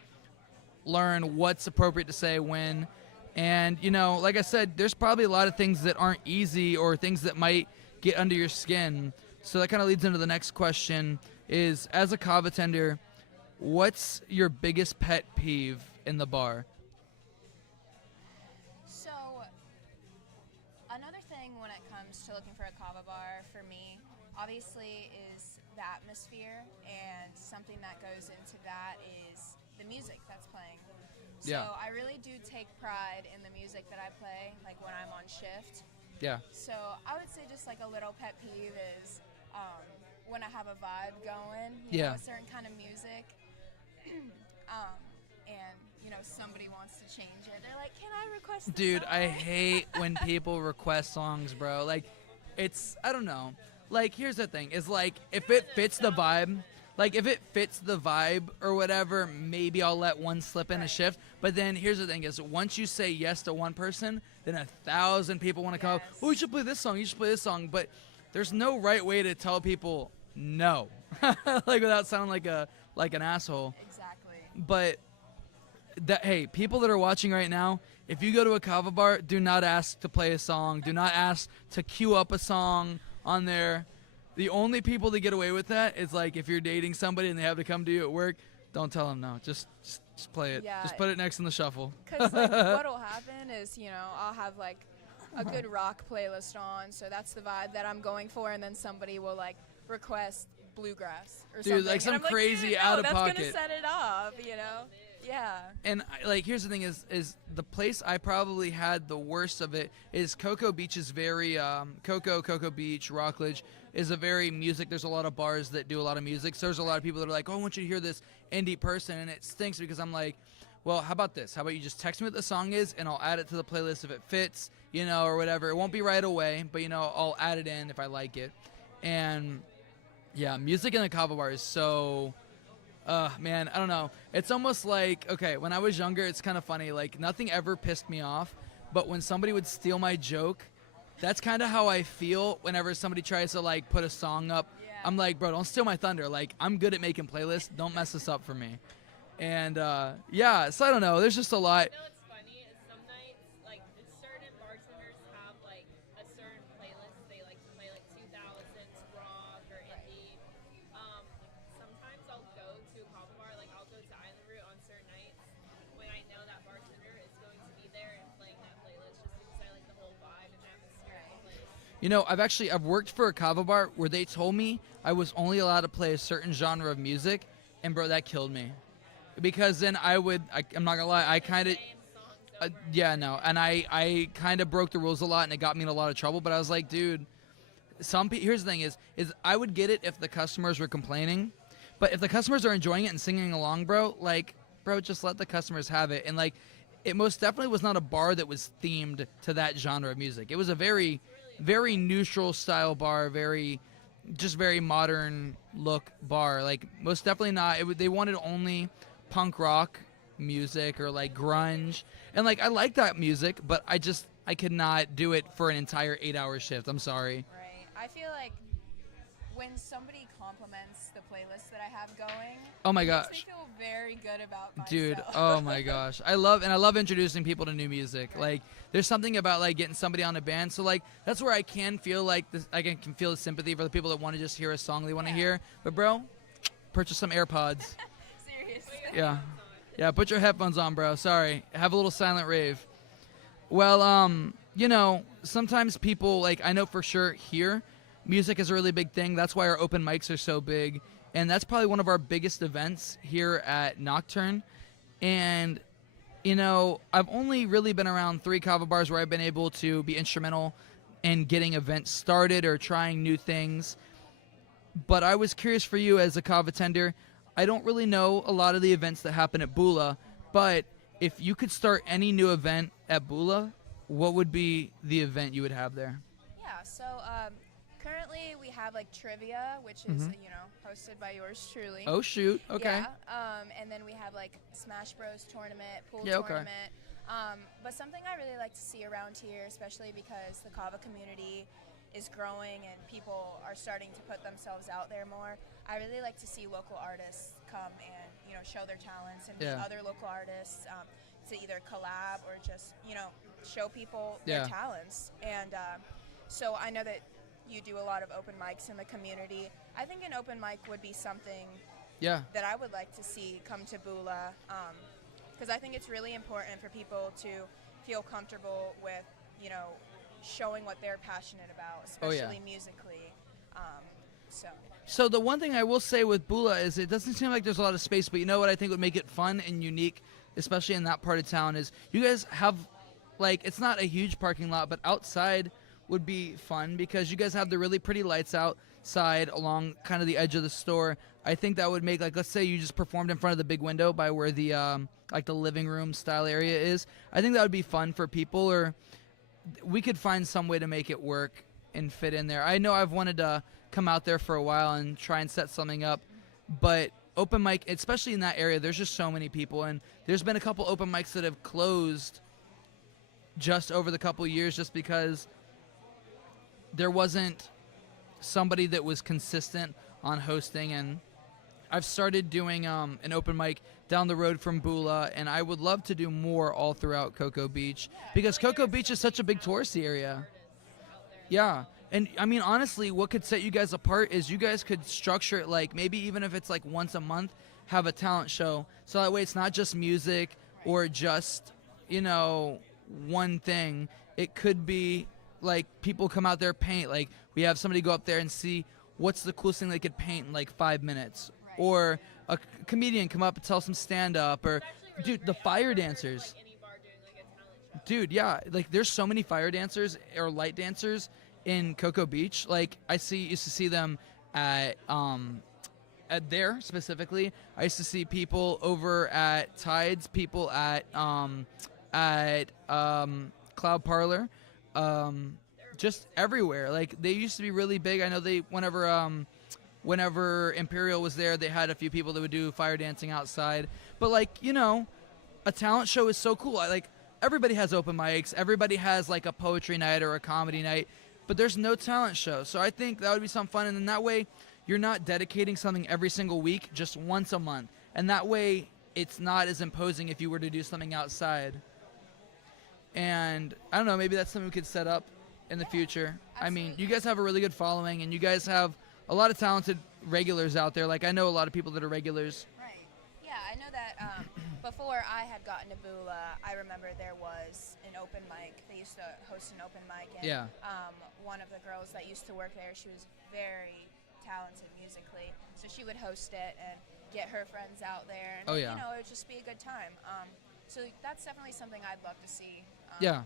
learn what's appropriate to say when. And like I said, there's probably a lot of things that aren't easy or things that might get under your skin. So that kind of leads into the next question is, as a kava tender, what's your biggest pet peeve in the bar? So another thing when it comes to looking for a kava bar for me, obviously, is the atmosphere, and something that goes into that is the music that's playing. So Yeah. I really do take pride in the music that I play, like when I'm on shift. Yeah. So I would say just like a little pet peeve is when I have a vibe going, you know, a certain kind of music, and you know somebody wants to change it. They're like, "Can I request?" The Dude, song? I hate when people request songs, bro. Like, it's, I don't know. Like, here's the thing: is like if it fits the vibe. Like, if it fits the vibe or whatever, maybe I'll let one slip in a shift. But then here's the thing is once you say yes to one person, then 1,000 people want to come, oh, you should play this song, you should play this song. But there's no right way to tell people no, like without sounding like an asshole. Exactly. But, hey, people that are watching right now, if you go to a kava bar, do not ask to play a song. Do not ask to queue up a song on there. The only people that get away with that is like if you're dating somebody and they have to come to you at work, don't tell them no. Just play it. Yeah. Just put it next in the shuffle. Because like, what'll happen is, you know, I'll have like a good rock playlist on, so that's the vibe that I'm going for, and then somebody will like request bluegrass or something. Dude, like some and I'm crazy dude, no, out of that's pocket. gonna set it off, you know? Yeah. And like, here's the thing: is the place I probably had the worst of it is Cocoa Beach is very Cocoa Beach, Rockledge is a very music. There's a lot of bars that do a lot of music. So there's a lot of people that are like, oh, I want you to hear this indie person, and it stinks because I'm like, well, how about this? How about you just text me what the song is, and I'll add it to the playlist if it fits, you know, or whatever. It won't be right away, but you know, I'll add it in if I like it. And yeah, music in a kava bar is so. Man, I don't know. It's almost like, okay, when I was younger, it's kind of funny. Like, nothing ever pissed me off, but when somebody would steal my joke, that's kind of how I feel whenever somebody tries to, like, put a song up. Yeah. I'm like, bro, don't steal my thunder. Like, I'm good at making playlists. Don't mess this up for me. And, yeah, so I don't know. There's just a lot. You know what's funny is some nights, like, certain bartenders have, like, a certain playlist. They like to play, like, 2000s rock or indie. Sometimes I'll go to a kava bar, like, I'll go to Island Root on certain nights when I know that bartender is going to be there and playing that playlist just because I like the whole vibe and atmosphere of the place. You know, I've worked for a kava bar where they told me I was only allowed to play a certain genre of music, and bro, that killed me. Because then I'm not gonna lie, I kind of, yeah, no, and I kind of broke the rules a lot, and it got me in a lot of trouble. But I was like, dude, here's the thing is I would get it if the customers were complaining, but if the customers are enjoying it and singing along, bro, just let the customers have it. And like, it most definitely was not a bar that was themed to that genre of music. It was a very, very neutral style bar, very modern look bar. Like, most definitely not. They wanted only punk rock music or like grunge, and like I like that music, but I could not do it for an entire 8-hour shift. I'm sorry. Right. I feel like when somebody compliments the playlist that I have going, Oh my it gosh, makes me feel very good about myself. dude, oh my gosh, I love introducing people to new music. Like, there's something about like getting somebody on a band, so like that's where I can feel like this, I can feel the sympathy for the people that want to just hear a song they want to hear. But bro, purchase some AirPods. Seriously. Yeah, put your headphones on, bro. Sorry. Have a little silent rave. Well, you know, sometimes people, like, I know for sure here, music is a really big thing. That's why our open mics are so big. And that's probably one of our biggest events here at Nocturne. And, you know, I've only really been around 3 kava bars where I've been able to be instrumental in getting events started or trying new things. But I was curious for you as a kava tender. I don't really know a lot of the events that happen at Bula, but if you could start any new event at Bula, what would be the event you would have there? Yeah, so currently we have like trivia, which is, you know, hosted by yours truly. Oh, shoot. Okay. Yeah, and then we have like Smash Bros tournament, pool Yeah, okay. tournament. But something I really like to see around here, especially because the kava community is growing and people are starting to put themselves out there more, I really like to see local artists come and, you know, show their talents and meet other local artists to either collab or just, you know, show people their talents. And so I know that you do a lot of open mics in the community. I think an open mic would be something that I would like to see come to Bula, because I think it's really important for people to feel comfortable with, you know, showing what they're passionate about, especially musically. So the one thing I will say with Bula is it doesn't seem like there's a lot of space, but you know what I think would make it fun and unique, especially in that part of town, is you guys have, like, it's not a huge parking lot, but outside would be fun because you guys have the really pretty lights outside along kind of the edge of the store. I think that would make, like, let's say you just performed in front of the big window by where the like the living room style area is. I think that would be fun for people, or we could find some way to make it work and fit in there. I know I've wanted to come out there for a while and try and set something up, but open mic, especially in that area, there's just so many people, and there's been a couple open mics that have closed just over the couple years just because there wasn't somebody that was consistent on hosting. And I've started doing an open mic down the road from Bula, and I would love to do more all throughout Cocoa Beach because Cocoa Beach is such a big touristy area. Yeah. And, I mean, honestly, what could set you guys apart is you guys could structure it like maybe even if it's like once a month, have a talent show. So that way it's not just music or just, you know, one thing. It could be like people come out there, paint. Like we have somebody go up there and see what's the coolest thing they could paint in like 5 minutes. Or a comedian come up and tell some stand-up. Or, dude, the fire dancers. Dude, yeah. Like there's so many fire dancers or light dancers in Cocoa Beach. Like used to see them at there specifically. I used to see people over at Tides, people at Cloud Parlor, just everywhere. Like they used to be really big. I know they whenever Imperial was there, they had a few people that would do fire dancing outside. But like, you know, a talent show is so cool. Like everybody has open mics, everybody has like a poetry night or a comedy night, but there's no talent show. So I think that would be some fun. And then that way you're not dedicating something every single week, just once a month. And that way it's not as imposing if you were to do something outside. And I don't know, maybe that's something we could set up in the future. I mean, you guys have a really good following, and you guys have a lot of talented regulars out there. Like I know a lot of people that are regulars. Right. Yeah, I know that before I had gotten to Bula, I remember there was an open mic. They used to host an open mic. And, Yeah. One of the girls that used to work there, she was very talented musically. So she would host it and get her friends out there. And, you know, it would just be a good time. So that's definitely something I'd love to see Yeah.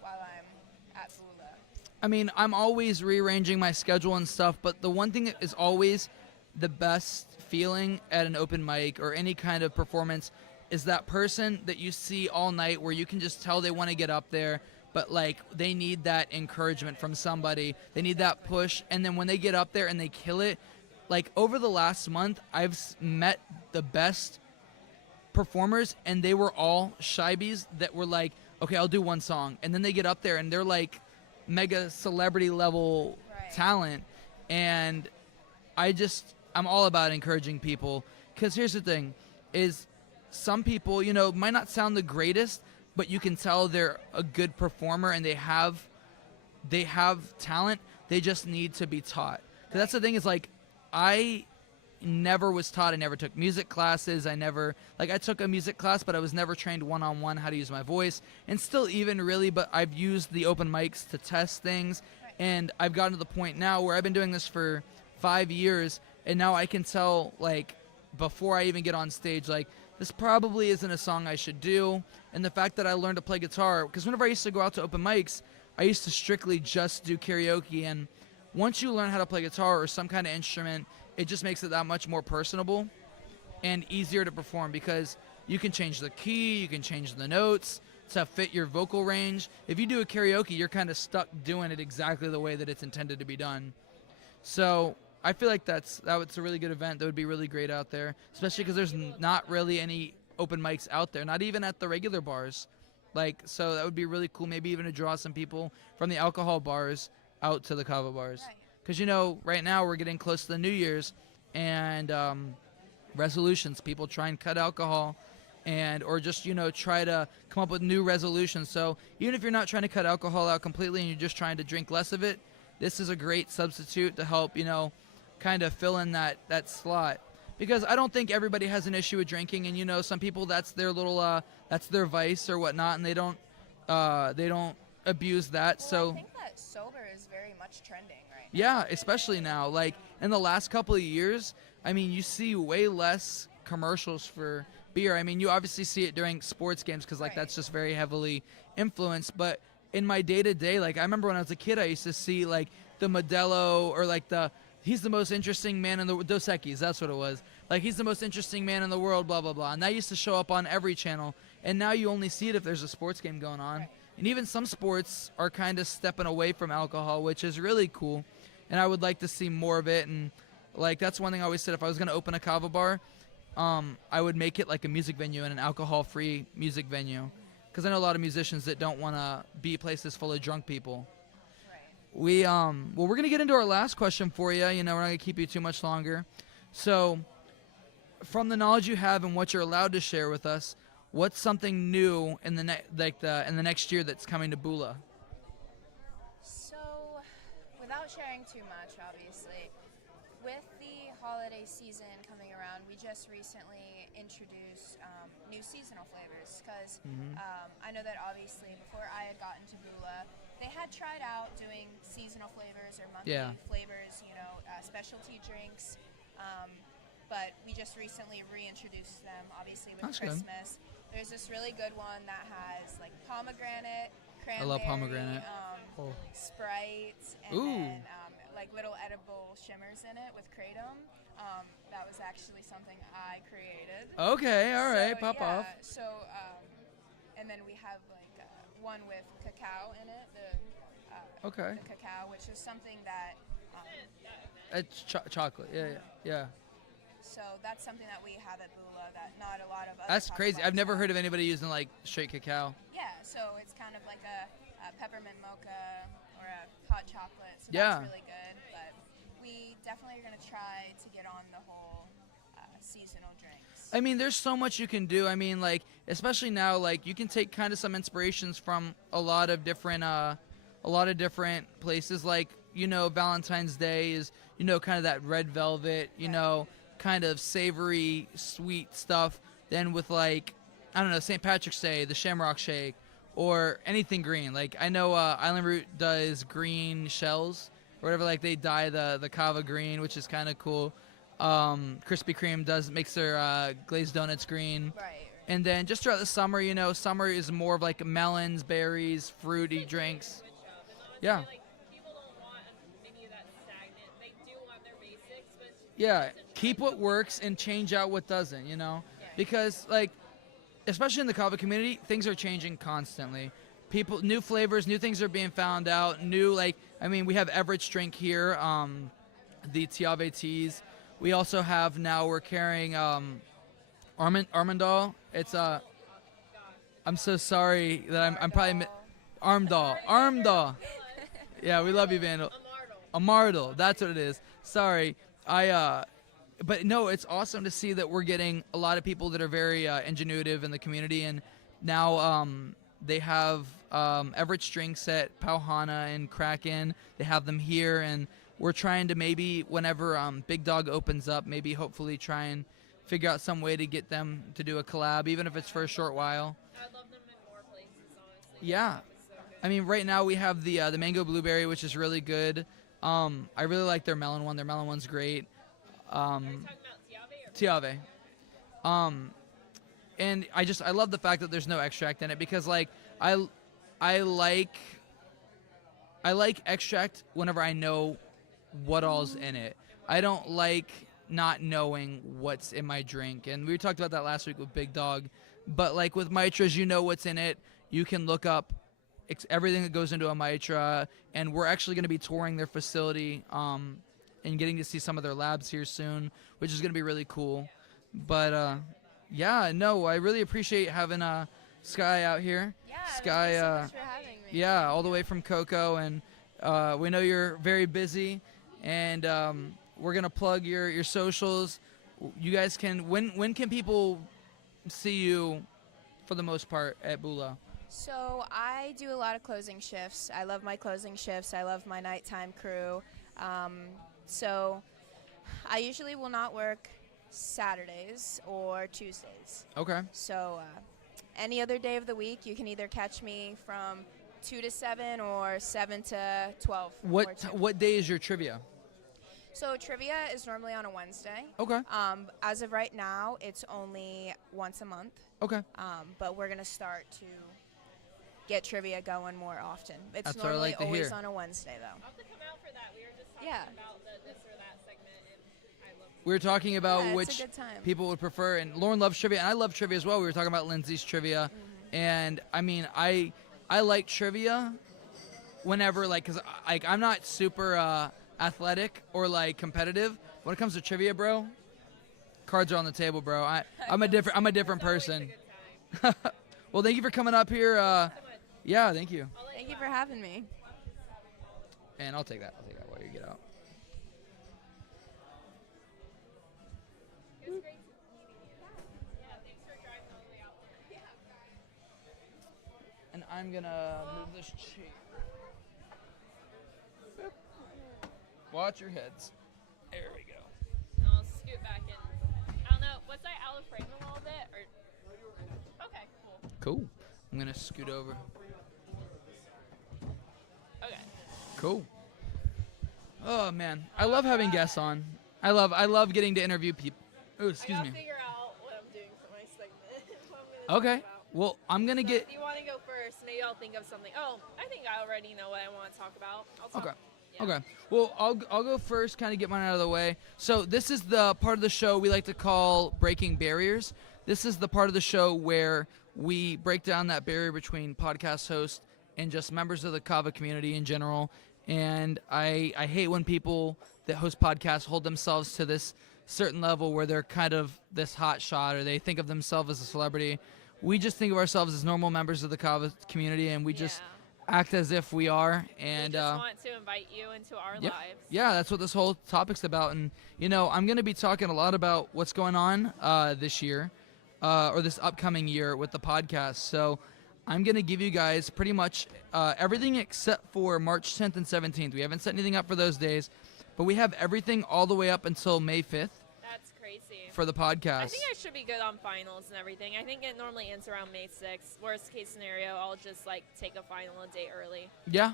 while I'm at Bula. I mean, I'm always rearranging my schedule and stuff, but the one thing that is always the best feeling at an open mic or any kind of performance is that person that you see all night where you can just tell they want to get up there, but like they need that encouragement from somebody. They need that push. And then when they get up there and they kill it, like over the last month, I've met the best performers, and they were all shybies that were like, okay, I'll do one song. And then they get up there and they're like mega celebrity level talent. And I'm all about encouraging people, because here's the thing is some people, you know, might not sound the greatest, but you can tell they're a good performer and they have talent. They just need to be taught. Because that's the thing is, like, I never was taught. I never took music classes. I took a music class, but I was never trained one-on-one how to use my voice, and still even really, but I've used the open mics to test things. And I've gotten to the point now where I've been doing this for 5 years, and now I can tell, like, before I even get on stage, like, this probably isn't a song I should do. And the fact that I learned to play guitar, because whenever I used to go out to open mics, I used to strictly just do karaoke. And once you learn how to play guitar or some kind of instrument, it just makes it that much more personable and easier to perform, because you can change the key, you can change the notes to fit your vocal range. If you do a karaoke, you're kind of stuck doing it exactly the way that it's intended to be done. So I feel like that's a really good event that would be really great out there, especially because there's not really any open mics out there, not even at the regular bars. Like, so that would be really cool, maybe even to draw some people from the alcohol bars out to the kava bars. Because, you know, right now we're getting close to the New Year's, and resolutions. People try and cut alcohol, or just, you know, try to come up with new resolutions. So even if you're not trying to cut alcohol out completely and you're just trying to drink less of it, this is a great substitute to help, you know, kind of fill in that slot. Because I don't think everybody has an issue with drinking, and, you know, some people, that's their little that's their vice or whatnot, and they don't abuse that. Well, so I think that sober is very much trending right now. yeah, especially now. Like, in the last couple of years, I mean, you see way less commercials for beer. I mean, you obviously see it during sports games because, like, that's just very heavily influenced. But in my day-to-day, like I remember when I was a kid, I used to see like the Modelo or like he's the most interesting man in the Dos Equis, that's what it was. Like he's the most interesting man in the world, blah blah blah. And that used to show up on every channel. And now you only see it if there's a sports game going on. And even some sports are kind of stepping away from alcohol, which is really cool. And I would like to see more of it. And like that's one thing I always said, if I was going to open a kava bar, I would make it like a music venue and an alcohol-free music venue. Because I know a lot of musicians that don't want to be places full of drunk people. Right. Well, we're gonna get into our last question for you. You know, we're not gonna keep you too much longer. So, from the knowledge you have and what you're allowed to share with us, what's something new in the in the next year that's coming to Bula? So, without sharing too much, obviously, with the holiday season coming around, we just recently introduced new seasonal flavors because I know that obviously before I had gotten to Bula, they had tried out doing seasonal flavors or monthly flavors, you know, specialty drinks, but we just recently reintroduced them, obviously with Christmas. Good. There's this really good one that has like pomegranate, cranberry, I love pomegranate. Sprite, and then like little edible shimmers in it with kratom. That was actually something I created. Okay, all right, pop off. So, and then we have like one with cacao in it. The cacao, which is something that. It's chocolate. Yeah. So that's something that we have at Bula that not a lot of other. That's crazy. I've never heard of anybody using like straight cacao. Yeah, so it's kind of like a peppermint mocha or a hot chocolate. So that's really good. But we definitely are going to try to get on the whole seasonal drinks. I mean, there's so much you can do. I mean, like, especially now, like, you can take kind of some inspirations from a lot of different places. Like, you know, Valentine's Day is, you know, kind of that red velvet, you know, kind of savory, sweet stuff. Then with, like, I don't know, St. Patrick's Day, the Shamrock Shake, or anything green. Like, I know Island Root does green shells or whatever. Like, they dye the kava green, which is kind of cool. Krispy Kreme makes their glazed donuts green. Right. And then just throughout the summer, you know, summer is more of like melons, berries, fruity drinks. Yeah. Yeah, keep what works and change out what doesn't, you know? Because, like, especially in the kava community, things are changing constantly. New flavors, new things are being found out, we have Everett's drink here, the Tiave teas. We also have now, we're carrying Armandal. It's I'm so sorry that I'm probably Armdal. Yeah, we love you, Vandal. Amardal, that's what it is. Sorry. But no, it's awesome to see that we're getting a lot of people that are very ingenuitive in the community, and now they have Everett's drinks at Pauhana and Kraken. They have them here, and we're trying to maybe whenever Big Dog opens up, maybe hopefully try and figure out some way to get them to do a collab, even if it's for a short while. I'd love them in more places, honestly. Yeah. I mean, right now we have the mango blueberry, which is really good. I really like their melon one. Their melon one's great. Are you talking about Tiave? Tiave. And I love the fact that there's no extract in it, because like I like extract whenever I know what all's in it. I don't like not knowing what's in my drink. And we talked about that last week with Big Dog. But like with Mitras, you know what's in it. You can look up everything that goes into a Mitra, and we're actually going to be touring their facility and getting to see some of their labs here soon, which is going to be really cool. But I really appreciate having Sky out here. Yeah, Sky, thank you so much for having me. Yeah, all the way from Cocoa, and we know you're very busy, and we're going to plug your socials. You guys can, when can people see you for the most part at Bula? So I do a lot of closing shifts. I love my closing shifts. I love my nighttime crew. So I usually will not work Saturdays or Tuesdays. Okay. So any other day of the week, you can either catch me from 2 to 7 or 7 to 12. What day is your trivia? So trivia is normally on a Wednesday. Okay. As of right now, it's only once a month. Okay. But we're going to start to get trivia going more often. It's That's what I normally like to always hear. on a Wednesday, though. I'll have to come out for that. We were just talking Yeah. about the this or that segment, and I love We were talking about Yeah, it's a which good time. people would prefer, and Lauren loves trivia, and I love trivia as well. We were talking about Lindsay's trivia, and I mean, I like trivia whenever, like, cause I'm not super athletic or like competitive. When it comes to trivia, bro, cards are on the table, bro. I'm a different person. Well, thank you for coming up here. Yeah, thank you. Thank you for having me. And I'll take that while you get out. It was great meeting you. Yeah, thanks for driving all the way out there. And I'm gonna move this chair. Boop. Watch your heads. There we go. I'll scoot back in. I don't know. Was I out of frame a little bit? Or okay, cool. Cool. I'm gonna scoot over. Okay. Cool. Oh man, I love having guests on. I love getting to interview people. Oh, excuse I me. gotta figure out what I'm doing for my segment. What I'm gonna Okay. talk about. Well, I'm gonna So get. if you want to go first, maybe I'll think of something. Oh, I think I already know what I want to talk about. I'll talk. Okay. Yeah. Okay. Well, I'll go first, kind of get mine out of the way. So this is the part of the show we like to call breaking barriers. This is the part of the show where we break down that barrier between podcast hosts and just members of the Kava community in general. And I hate when people that host podcasts hold themselves to this certain level where they're kind of this hot shot or they think of themselves as a celebrity. We just think of ourselves as normal members of the Kava community, and we just act as if we are. And we just want to invite you into our yeah, lives. yeah, that's what this whole topic's about. And I'm going to be talking a lot about what's going on this year, or this upcoming year with the podcast. So I'm going to give you guys pretty much everything except for March 10th and 17th. We haven't set anything up for those days, but we have everything all the way up until May 5th That's crazy. for the podcast. I think I should be good on finals and everything. I think it normally ends around May 6th. Worst case scenario, I'll just like take a final a day early. Yeah.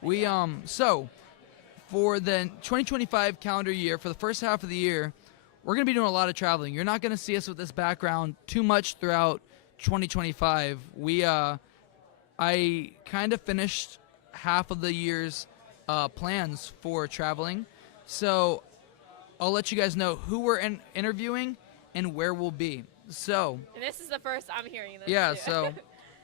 We so for the 2025 calendar year, for the first half of the year, we're going to be doing a lot of traveling. You're not going to see us with this background too much throughout 2025. I kind of finished half of the year's plans for traveling. So I'll let you guys know who we're interviewing and where we'll be. So And this is the first I'm hearing this. yeah, too. so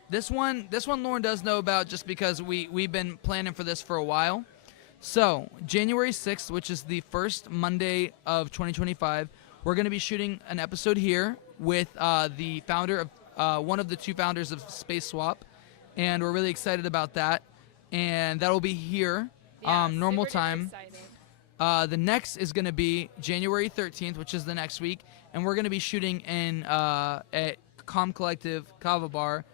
this one Lauren does know about just because we've been planning for this for a while. So January 6th, which is the first Monday of 2025, we're going to be shooting an episode here with the founder of one of the two founders of Space Swap, and we're really excited about that. And that'll be here, Yeah, normal super duper time. exciting. The next is going to be January 13th, which is the next week, and we're going to be shooting in at Calm Collective Kava Bar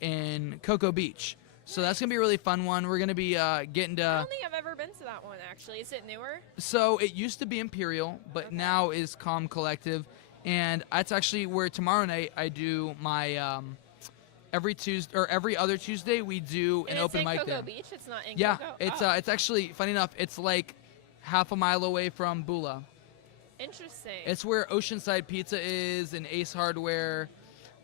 in Cocoa Beach. So that's going to be a really fun one. We're going to be getting I to... don't think I've ever been to that one, actually. Is it newer? So it used to be Imperial, but Okay. now is Calm Collective, and that's actually where tomorrow night I do my... every Tuesday or every other Tuesday we do an And open it's in mic Cocoa there. Beach? It's not in Yeah, Cocoa? it's Oh, it's actually funny enough. It's like half a mile away from Bula. interesting. It's where Oceanside Pizza is and Ace Hardware.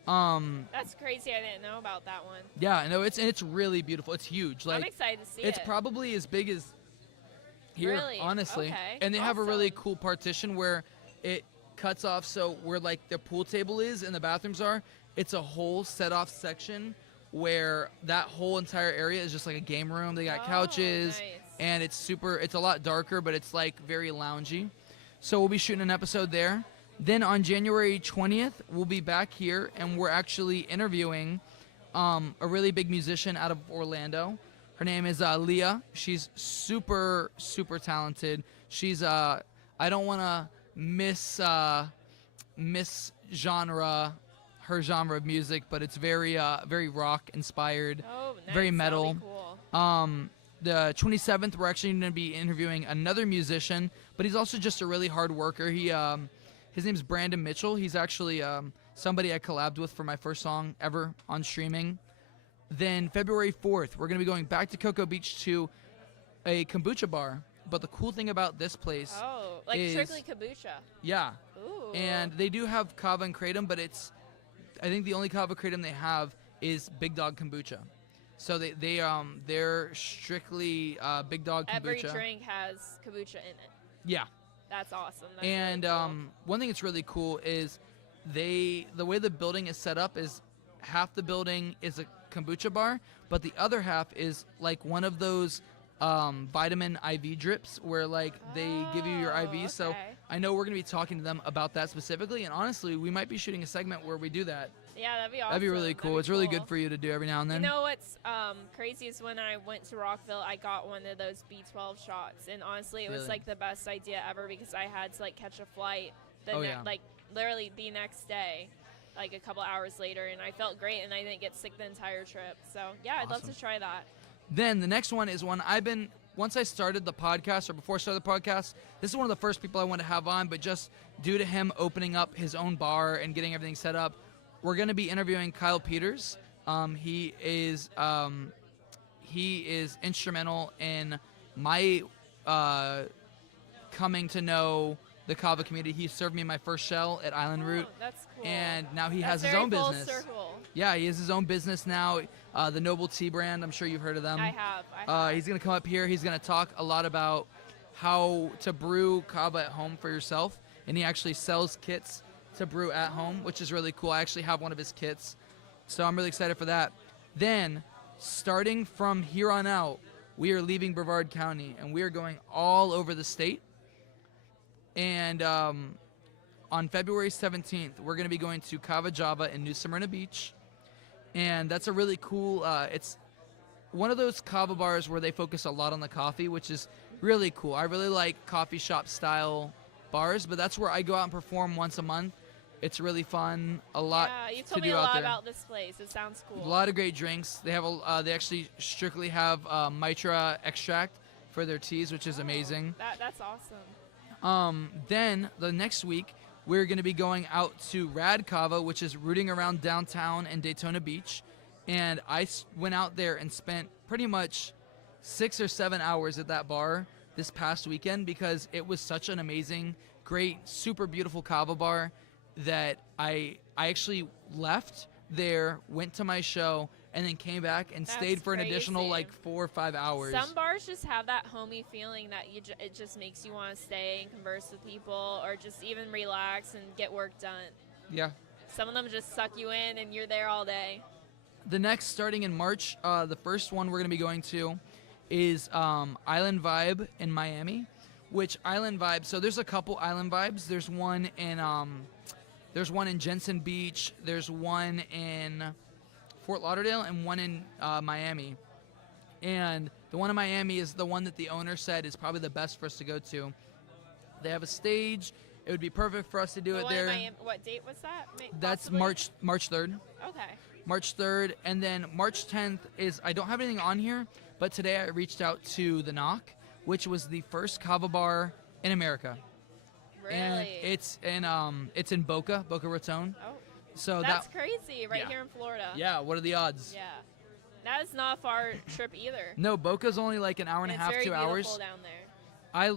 That's crazy. I didn't know about that one. Yeah, no, it's really beautiful. It's huge. I'm Like excited to see it's it. probably as big as here, Really? honestly. Okay, And they have a really awesome. cool partition where it cuts off so where like the pool table is and the bathrooms are, it's a whole set off section where that whole entire area is just like a game room. They got Oh, couches nice. and it's a lot darker, but it's like very loungy. So we'll be shooting an episode there. Then on January 20th, we'll be back here and we're actually interviewing a really big musician out of Orlando. Her name is Leah. She's super, super talented. She's I don't want to miss genre her genre of music, but it's very rock inspired, Oh, nice. very That'll metal. be cool. The 27th, we're actually going to be interviewing another musician, but he's also just a really hard worker. His name's Brandon Mitchell. He's actually somebody I collabed with for my first song ever on streaming. Then February 4th, we're going to be going back to Cocoa Beach to a kombucha bar. But the cool thing about this place, Oh, like is- strictly kombucha. yeah, Ooh. and they do have kava and kratom, but I think the only kava kratom they have is Big Dog Kombucha. So they're strictly Big Dog Kombucha. Every drink has kombucha in it. Yeah. That's awesome. That's And really cool. one thing that's really cool is the way the building is set up is half the building is a kombucha bar, but the other half is like one of those vitamin IV drips where like they give you your IV. So okay. I know we're going to be talking to them about that specifically, and honestly, we might be shooting a segment where we do that. Yeah, that'd be awesome. That'd be really cool. It's really good for you to do every now and then. You know what's crazy is when I went to Rockville, I got one of those B12 shots, and honestly, it was Really? like the best idea ever because I had to like catch a flight Yeah. like literally the next day, like a couple hours later, and I felt great, and I didn't get sick the entire trip. So yeah, I'd love Awesome. to try that. Then the next one is one once I started the podcast, or before I started the podcast, this is one of the first people I wanted to have on, but just due to him opening up his own bar and getting everything set up, we're going to be interviewing Kyle Peters. He is instrumental in my coming to know the Kava community. He served me my first shell at Island Root, That's cool. and now he That's has his very own full business. circle. Yeah, he has his own business now, the Noble Tea brand. I'm sure you've heard of them. I have. He's going to come up here. He's going to talk a lot about how to brew kava at home for yourself, and he actually sells kits to brew at home, which is really cool. I actually have one of his kits, so I'm really excited for that. Then, starting from here on out, we are leaving Brevard County, and we are going all over the state. And on February 17th, we're going to be going to Kava Java in New Smyrna Beach, and that's a really cool, it's one of those kava bars where they focus a lot on the coffee, which is really cool. I really like coffee shop style bars, but that's where I go out and perform once a month. It's really fun. A lot Yeah, you to told me do a out lot there. about this place. It sounds cool. A lot of great drinks. They have they actually strictly have Mitra extract for their teas, which is amazing. That's awesome. Then the next week we're going to be going out to Rad Kava, which is rooting around downtown and Daytona Beach, and I went out there and spent pretty much 6 or 7 hours at that bar this past weekend because it was such an amazing, great, super beautiful kava bar that I actually left there, went to my show, and then came back and That's stayed for an additional crazy. like 4 or 5 hours. Some bars just have that homey feeling that it just makes you want to stay and converse with people or just even relax and get work done. Yeah. Some of them just suck you in and you're there all day. The next, starting in March, the first one we're going to be going to is Island Vibe in Miami, which Island Vibe, so there's a couple Island Vibes. There's one in Jensen Beach, there's one in Fort Lauderdale, and one in Miami. And the one in Miami is the one that the owner said is probably the best for us to go to. They have a stage. It would be perfect for us to do The it one in there. Miami, what date was that? That's Possibly? March 3rd. Okay. March 3rd, and then March 10th is, I don't have anything on here, but today I reached out to The Knock, which was the first kava bar in America. Really? And it's in Boca Raton. Oh, So that's crazy, right yeah. here in Florida. Yeah, what are the odds? Yeah. That is not a far trip either. No, Boca's only like an hour and a it's half, very 2 beautiful hours. down there.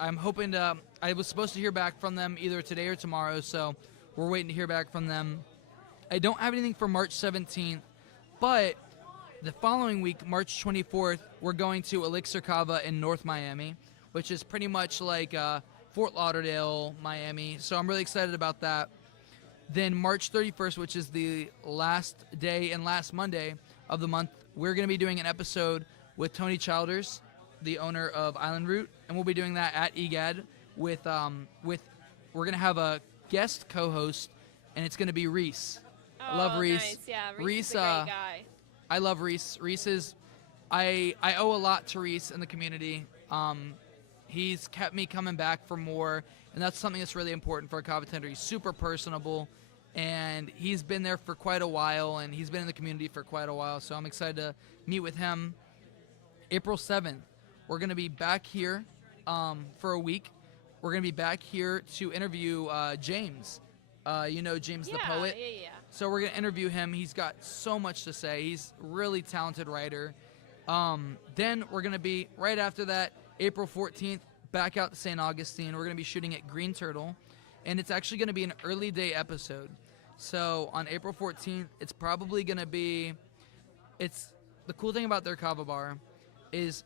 I'm hoping to, I was supposed to hear back from them either today or tomorrow, so we're waiting to hear back from them. I don't have anything for March 17th, but the following week, March 24th, we're going to Elixir Kava in North Miami, which is pretty much like Fort Lauderdale, Miami. So I'm really excited about that. Then March 31st, which is the last day and last Monday of the month, we're going to be doing an episode with Tony Childers, the owner of Island Root, and we'll be doing that at EGAD with we're going to have a guest co-host, and it's going to be Reese. Oh, I love Reese. Nice. Yeah, Reese Reese, is a great guy. I love Reese. Reese is, I owe a lot to Reese in the community. He's kept me coming back for more, and that's something that's really important for a kava tender. He's super personable, and he's been there for quite a while, and he's been in the community for quite a while, so I'm excited to meet with him. April 7th, we're going to be back here for a week. We're going to be back here to interview James. James the poet. Yeah. So we're going to interview him. He's got so much to say. He's a really talented writer. Then we're going to be, right after that, April 14th, back out to St. Augustine. We're going to be shooting at Green Turtle, and it's actually going to be an early day episode. So on April 14th, it's probably going to be. It's the cool thing about their kava bar is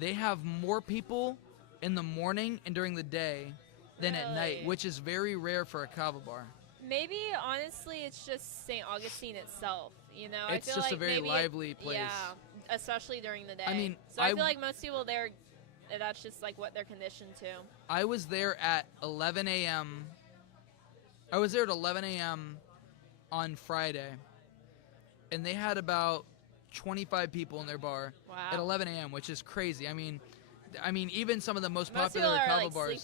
they have more people in the morning and during the day than at night, Really? which is very rare for a kava bar. Maybe honestly, it's just St. Augustine itself. You know, It's I feel just a like very maybe lively place. Yeah, especially during the day. I mean, so I feel like most people there, that's just like what they're conditioned to. I was there at 11 a.m. I was there at 11 a.m. on Friday, and they had about 25 people in their bar Wow. at 11 a.m., which is crazy. I mean, even some of the most Most popular people are kava like bars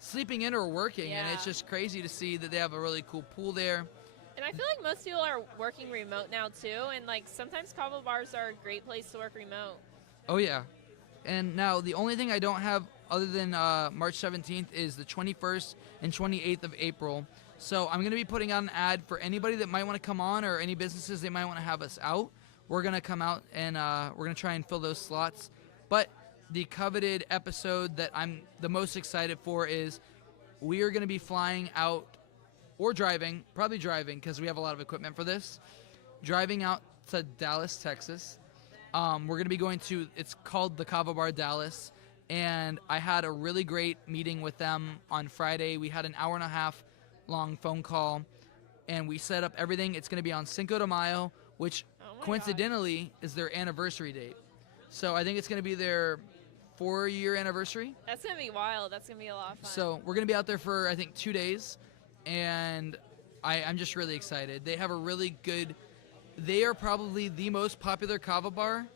sleeping in. or working, and it's Yeah. just crazy to see that they have a really cool pool there. And I feel like most people are working remote now too, and like sometimes kava bars are a great place to work remote. Oh yeah, and now the only thing I don't have other than March 17th is the 21st and 28th of April. So I'm going to be putting out an ad for anybody that might want to come on or any businesses they might want to have us out. We're going to come out and we're going to try and fill those slots. But the coveted episode that I'm the most excited for is we are going to be flying out or driving, probably driving because we have a lot of equipment for this, driving out to Dallas, Texas. We're going to be going to, it's called the Kava Bar Dallas, and I had a really great meeting with them on Friday. We had an hour and a half long phone call, and we set up everything. It's going to be on Cinco de Mayo, which Oh my coincidentally is their anniversary date. So I think it's going to be their 4-year anniversary. That's gonna be wild. That's gonna be a lot of fun. So we're going to be out there for, I think, 2 days, and I'm just really excited. They have a really good, they are probably the most popular kava bar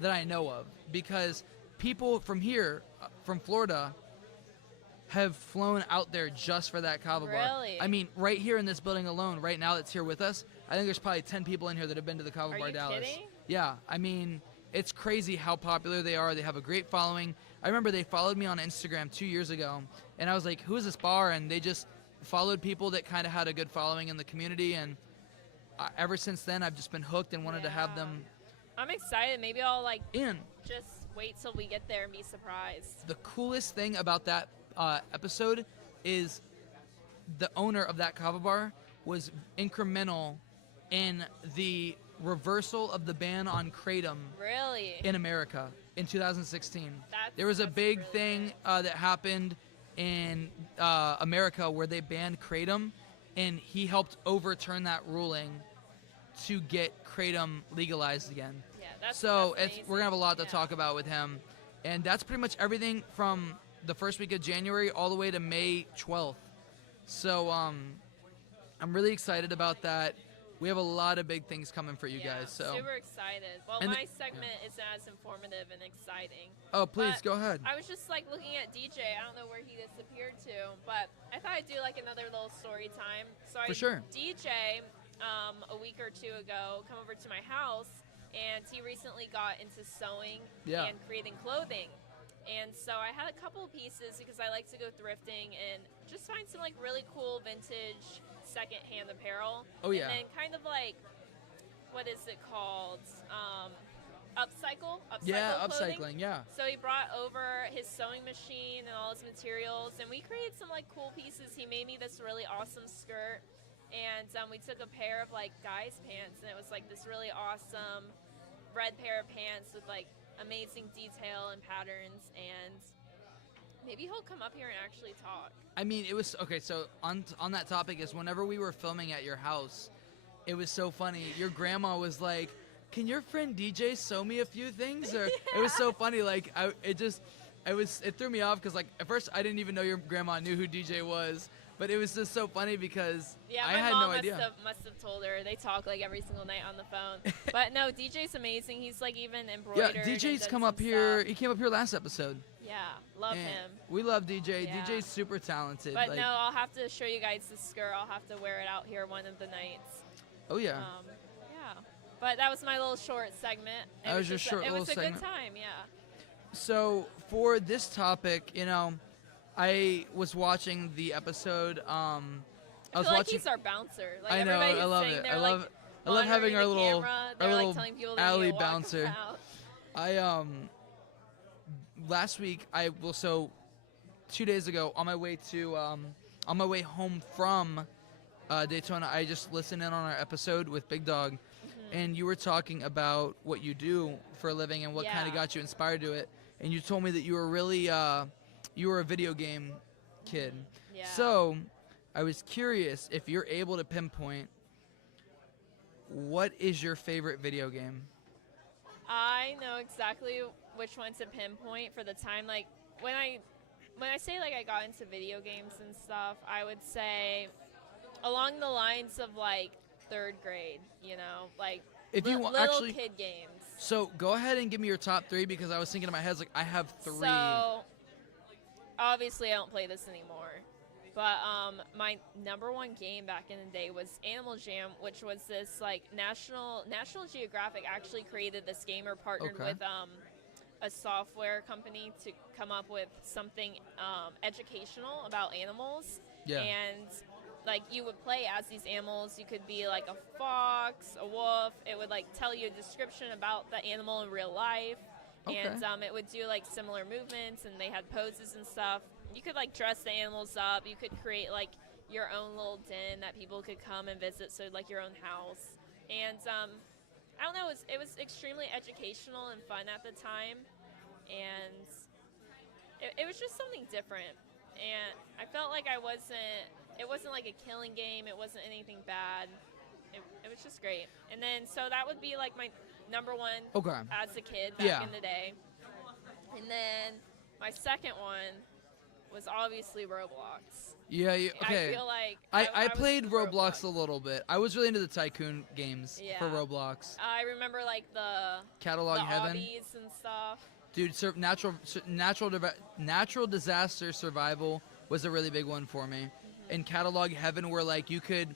that I know of because people from here, from Florida, have flown out there just for that kava bar. Really? I mean, right here in this building alone, right now that's here with us, I think there's probably 10 people in here that have been to the Kava Are Bar you Dallas. kidding? Yeah, I mean, it's crazy how popular they are. They have a great following. I remember they followed me on Instagram 2 years ago, and I was like, who is this bar? And they just followed people that kind of had a good following in the community, and ever since then, I've just been hooked and wanted to have Yeah. them I'm excited. Maybe I'll like in. just wait till we get there and be surprised. The coolest thing about that episode is the owner of that kava bar was incremental in the reversal of the ban on kratom Really? in America in 2016. There was a That's big really thing that happened in America where they banned kratom, and he helped overturn that ruling to get kratom legalized again. Yeah, that's So that's we're gonna have a lot to amazing. talk about with him, and that's pretty much everything from the first week of January all the way to May 12th. So I'm really excited about that. We have a lot of big things coming for you Yeah, guys. So super excited. Well, And my segment isn't as informative and exciting. oh, please But go ahead. I was just like looking at DJ. I don't know where he disappeared to, but I thought I'd do like another little story time. So I For sure. DJ a week or two ago come over to my house, and he recently got into sewing Yeah. and creating clothing. And so I had a couple of pieces because I like to go thrifting and just find some like really cool vintage secondhand apparel. Oh, yeah. And then kind of like, what is it called? Upcycle Yeah, clothing. upcycling. Yeah. So he brought over his sewing machine and all his materials, and we created some like cool pieces. He made me this really awesome skirt, and we took a pair of like guys' pants, and it was like this really awesome red pair of pants with like amazing detail and patterns. And maybe he'll come up here and actually talk. I mean, it was okay. So on that topic is whenever we were filming at your house, it was so funny. Your grandma was like, "Can your friend DJ sew me a few things?" Or it was so funny. Like it threw me off because like at first I didn't even know your grandma knew who DJ was, but it was just so funny because Yeah, I my had mom no idea. must have told her. They talk like every single night on the phone. But no, DJ's amazing. He's like even Yeah, embroidered. and DJ's done come some up here. stuff. He came up here last episode. Yeah, love and him. We love DJ. Yeah. DJ's super talented. But like, no, I'll have to show you guys the skirt. I'll have to wear it out here one of the nights. oh yeah. Yeah. But that was my little short segment. It That was your just short It was a little segment. good time, yeah. So for this topic, I was watching the episode. I I was feel like watching. he's our bouncer. Like I know. everybody's I love sitting it. there, I like, love. I love having monitoring our the little, camera. our They're little like telling people they alley need to walk bouncer. out. I last week so 2 days ago on my way home from Daytona, I just listened in on our episode with Big Dog, and you were talking about what you do for a living and what kind of Yeah. got you inspired to it. And you told me that you were really, you were a video game kid. Yeah. So, I was curious if you're able to pinpoint what is your favorite video game? I know exactly which one to pinpoint for the time. Like when I say like I got into video games and stuff, I would say along the lines of like 3rd grade. You know, like If you want, little actually, kid games. so go ahead and give me your top 3 because I was thinking in my head like I have 3. So obviously I don't play this anymore. But my number 1 game back in the day was Animal Jam, which was this like National Geographic actually created this game or partnered Okay. with a software company to come up with something educational about animals. Yeah. And like you would play as these animals. You could be like a fox, a wolf. It would like tell you a description about the animal in real life. Okay. And it would do like similar movements, and they had poses and stuff. You could like dress the animals up. You could create like your own little den that people could come and visit, so like your own house. And I don't know, it was extremely educational and fun at the time, and it was just something different. And I felt like it wasn't like a killing game. It wasn't anything bad. It was just great. And then so that would be like my number 1 Okay. as a kid back Yeah. in the day. And then my second one was obviously Roblox. Yeah, okay. I feel like I was played into Roblox a little bit. I was really into the tycoon games for Yeah. Roblox. I remember like the Catalog Heaven. obbies and stuff. Dude, natural disaster survival was a really big one for me. And Catalog Heaven, where like you could,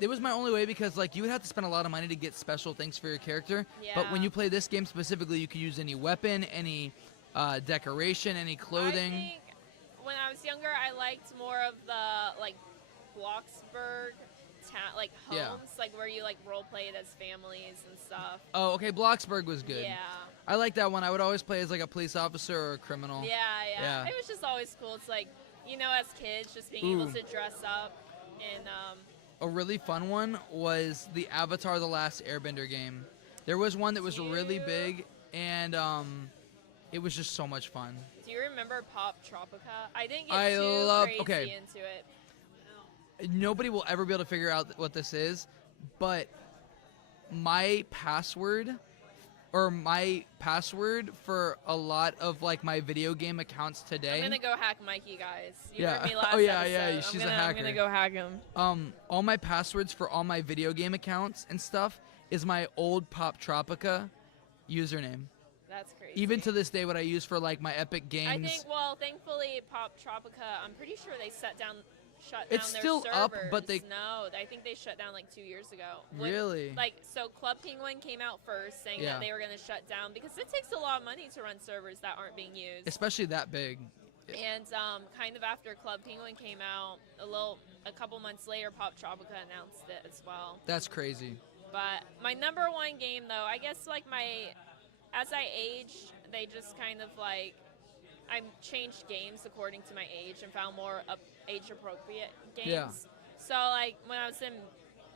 it was my only way because like you would have to spend a lot of money to get special things for your character. But when Yeah. you play this game specifically, you could use any weapon, any decoration, any clothing. I think when I was younger, I liked more of the like Bloxburg like homes, Yeah. like where you like role played as families and stuff. Oh, okay, Bloxburg was good. Yeah. I like that one. I would always play as like a police officer or a criminal. Yeah. Yeah. It was just always cool. It's like, you know, as kids, just being able Ooh. to dress up and A really fun one was the Avatar: The Last Airbender game. There was one that was really Cute. big, and it was just so much fun. do you remember Pop Tropica? I didn't get I too love- crazy okay. into it. Nobody will ever be able to figure out what this is, but my password for a lot of like my video game accounts today. I'm gonna go hack Mikey, guys. You Yeah. heard me last Oh, yeah, episode. yeah, she's a I'm gonna hacker. go hack him. All my passwords for all my video game accounts and stuff is my old Pop Tropica username. That's crazy. Even to this day, what I use for like my Epic Games. I think, well, thankfully, Pop Tropica, I'm pretty sure they shut down It's their still servers. up, but they- No, I think they shut down like 2 years ago. Really? Like, so Club Penguin came out first saying Yeah. that they were going to shut down because it takes a lot of money to run servers that aren't being used. Especially that big. And kind of after Club Penguin came out, a couple months later, Pop Tropica announced it as well. That's crazy. But my number 1 game, though, I guess like as I aged, they just kind of like, I changed games according to my age and found more age-appropriate games. Yeah. So like when I was in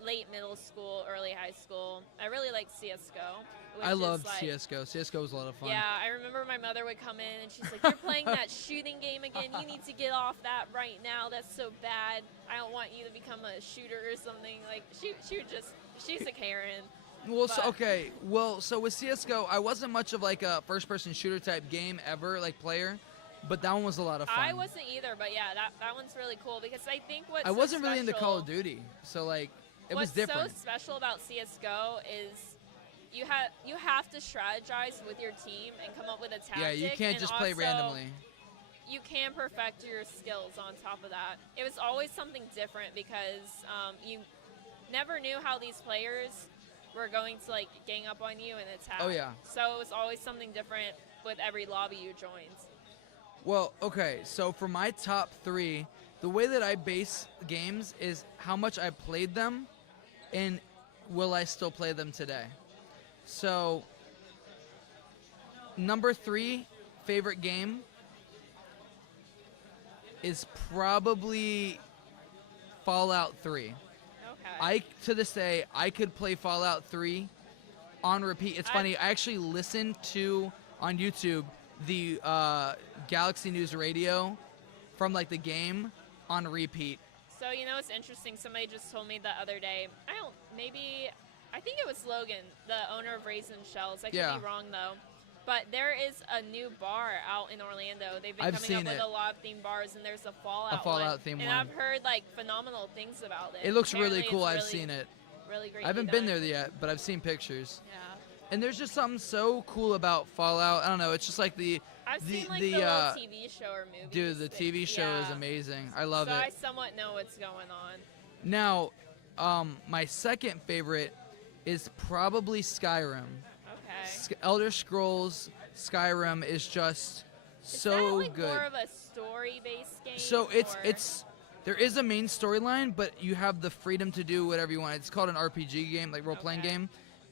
late middle school, early high school, I really liked CS:GO. I loved like, CS:GO. CS:GO was a lot of fun. Yeah, I remember my mother would come in and she's like, "You're playing that shooting game again. You need to get off that right now. That's so bad. I don't want you to become a shooter or something." Like she's a Karen. Well, so, But- okay. Well, so with CS:GO, I wasn't much of like a first-person shooter type game ever, like player, but that one was a lot of fun. I wasn't either, but yeah, that one's really cool because I think I wasn't really into Call of Duty, so like it was different. What's so special about CS:GO is you have to strategize with your team and come up with a tactic. Yeah, you can't and just play also randomly. You can perfect your skills on top of that. It was always something different because you never knew how these players were going to like gang up on you and attack. Oh, yeah. So it was always something different with every lobby you joined. Well, okay, so for my top 3, the way that I base games is how much I played them and will I still play them today. So, number 3 favorite game is probably Fallout 3. Okay. To this day, I could play Fallout 3 on repeat. It's funny. I actually listened to on YouTube the Galaxy News Radio from like the game on repeat. So you know, it's interesting. Somebody just told me the other day. I think it was Logan, the owner of Raisin Shells. I could be wrong though. But there is a new bar out in Orlando. They've been coming up with a lot of themed bars, and there's a Fallout themed one. And I've heard like phenomenal things about it. It looks Apparently really cool. it's I've seen it. Really great. I haven't been there yet, but I've seen pictures. Yeah. And there's just something so cool about Fallout. I don't know. It's just like I've seen like the little TV show or movie. Dude, the TV show is amazing. I love it. So I somewhat know what's going on. Now, my second favorite is probably Skyrim. Okay. Elder Scrolls Skyrim is just so is that like good. More of a story-based game. So it's there is a main storyline, but you have the freedom to do whatever you want. It's called an RPG game, like role-playing game,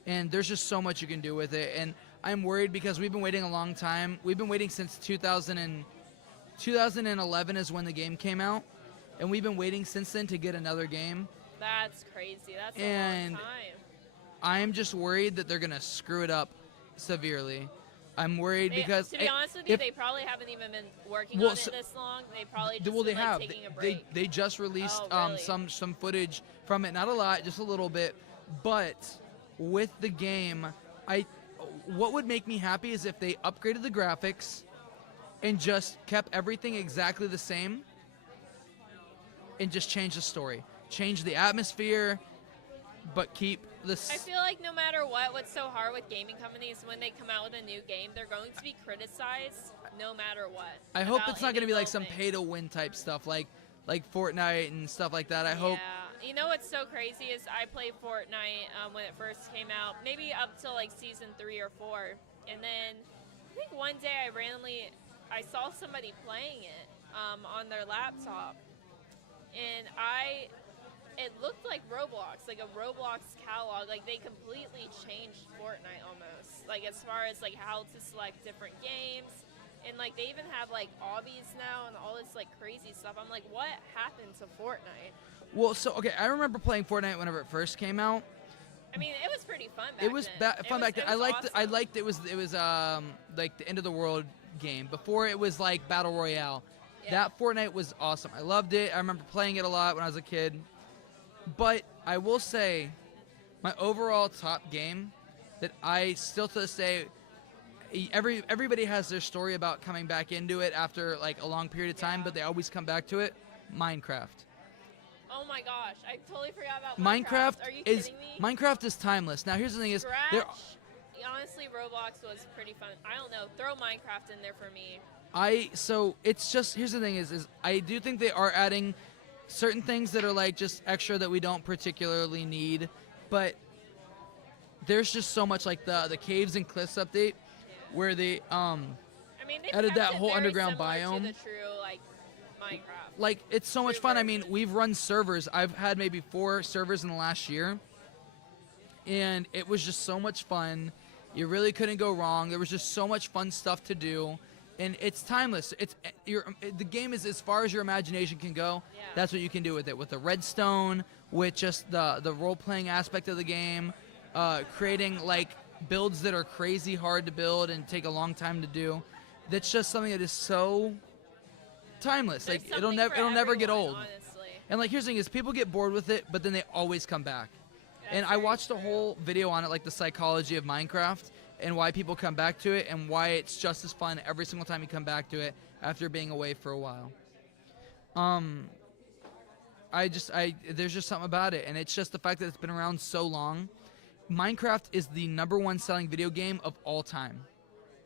and there's just so much you can do with it. And I'm worried because we've been waiting a long time. We've been waiting since 2011 is when the game came out, and we've been waiting since then to get another game. That's crazy. That's a long time. I'm just worried that they're gonna screw it up severely. I'm worried because to be honest with you, they probably haven't even been working on it this long. They probably just been, like, taking a break. They just released really? some footage from it, not a lot, just a little bit. But with the game, what would make me happy is if they upgraded the graphics and just kept everything exactly the same and just changed the story, change the atmosphere, but keep this. I feel like no matter what's so hard with gaming companies, when they come out with a new game, they're going to be criticized no matter what. I hope it's not going to be like some pay-to-win type stuff, like Fortnite and stuff like that. I hope. You know what's so crazy is I played Fortnite when it first came out, maybe up till like season 3 or 4, and then I think one day I saw somebody playing it on their laptop, and it looked like Roblox, like a Roblox catalog. Like they completely changed Fortnite almost. Like as far as like how to select different games, and like they even have like obbies now and all this like crazy stuff. I'm like, what happened to Fortnite? Well, so okay, I remember playing Fortnite whenever it first came out. I mean, it was pretty fun back then. It was fun back then. I liked awesome. it was like the end of the world game before it was like Battle Royale. Yeah. That Fortnite was awesome. I loved it. I remember playing it a lot when I was a kid. But I will say, my overall top game that I still to this day, everybody has their story about coming back into it after like a long period of time, but they always come back to it. Minecraft. Oh my gosh, I totally forgot about Minecraft. Are you kidding me? Minecraft is timeless. Now here's the thing: honestly, Roblox was pretty fun. I don't know. Throw Minecraft in there for me. So it's just here's the thing is I do think they are adding certain things that are like just extra that we don't particularly need, but there's just so much like the caves and cliffs update where they they added that kept it whole very underground similar biome. to the true like Minecraft. Like it's so much fun. I mean, we've run servers. I've had maybe 4 servers in the last year, and it was just so much fun. You really couldn't go wrong. There was just so much fun stuff to do. And it's timeless. The game is as far as your imagination can go. Yeah. That's what you can do with it. With the redstone, with just the role-playing aspect of the game, creating like builds that are crazy hard to build and take a long time to do. That's just something that is so timeless. There's Like it'll never get old. Honestly. And like here's the thing is people get bored with it, but then they always come back. And I watched a whole video on it, like the psychology of Minecraft. And why people come back to it, and why it's just as fun every single time you come back to it after being away for a while. There's just something about it, and it's just the fact that it's been around so long. Minecraft is the #1 selling video game of all time.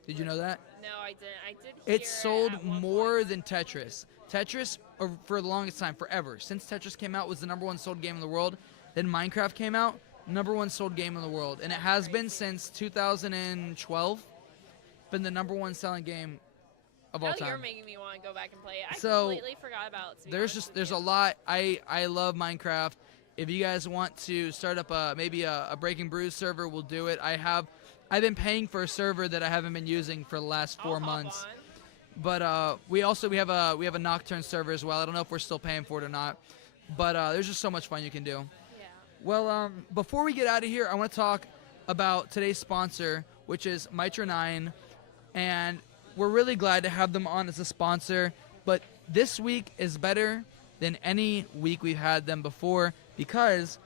Did you know that? No, I didn't. I did hear It's sold at one more point. than Tetris. Tetris, for the longest time, forever, since Tetris came out, was the #1 sold game in the world. Then Minecraft came out. #1 sold game in the world, and it has been since 2012. Been the #1 selling game of all time. You're making me want to go back and play it. I So, completely forgot about it. There's a lot. I love Minecraft. If you guys want to start up maybe a Breaking Brews server, we'll do it. I've been paying for a server that I haven't been using for the last 4 months. But we have a Nocturne server as well. I don't know if we're still paying for it or not. But there's just so much fun you can do. Yeah. Well, before we get out of here, I want to talk about today's sponsor, which is Mitra 9. And we're really glad to have them on as a sponsor. But this week is better than any week we've had them before because,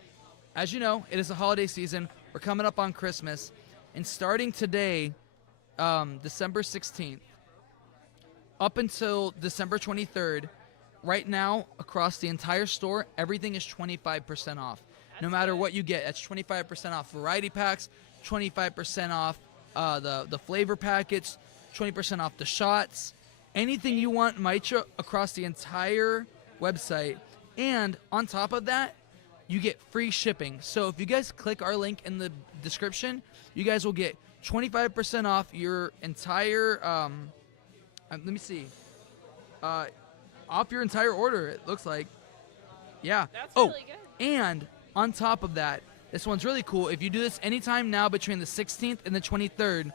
as you know, it is the holiday season. We're coming up on Christmas. And starting today, December 16th, up until December 23rd, right now, across the entire store, everything is 25% off. No matter what you get, that's 25% off variety packs, 25% off the flavor packets, 20% off the shots, anything you want Mitra across the entire website. And on top of that, you get free shipping. So if you guys click our link in the description, you guys will get 25% off your entire, let me see, off your entire order, it looks like. Yeah. That's really good. And on top of that, this one's really cool. If you do this anytime now between the 16th and the 23rd,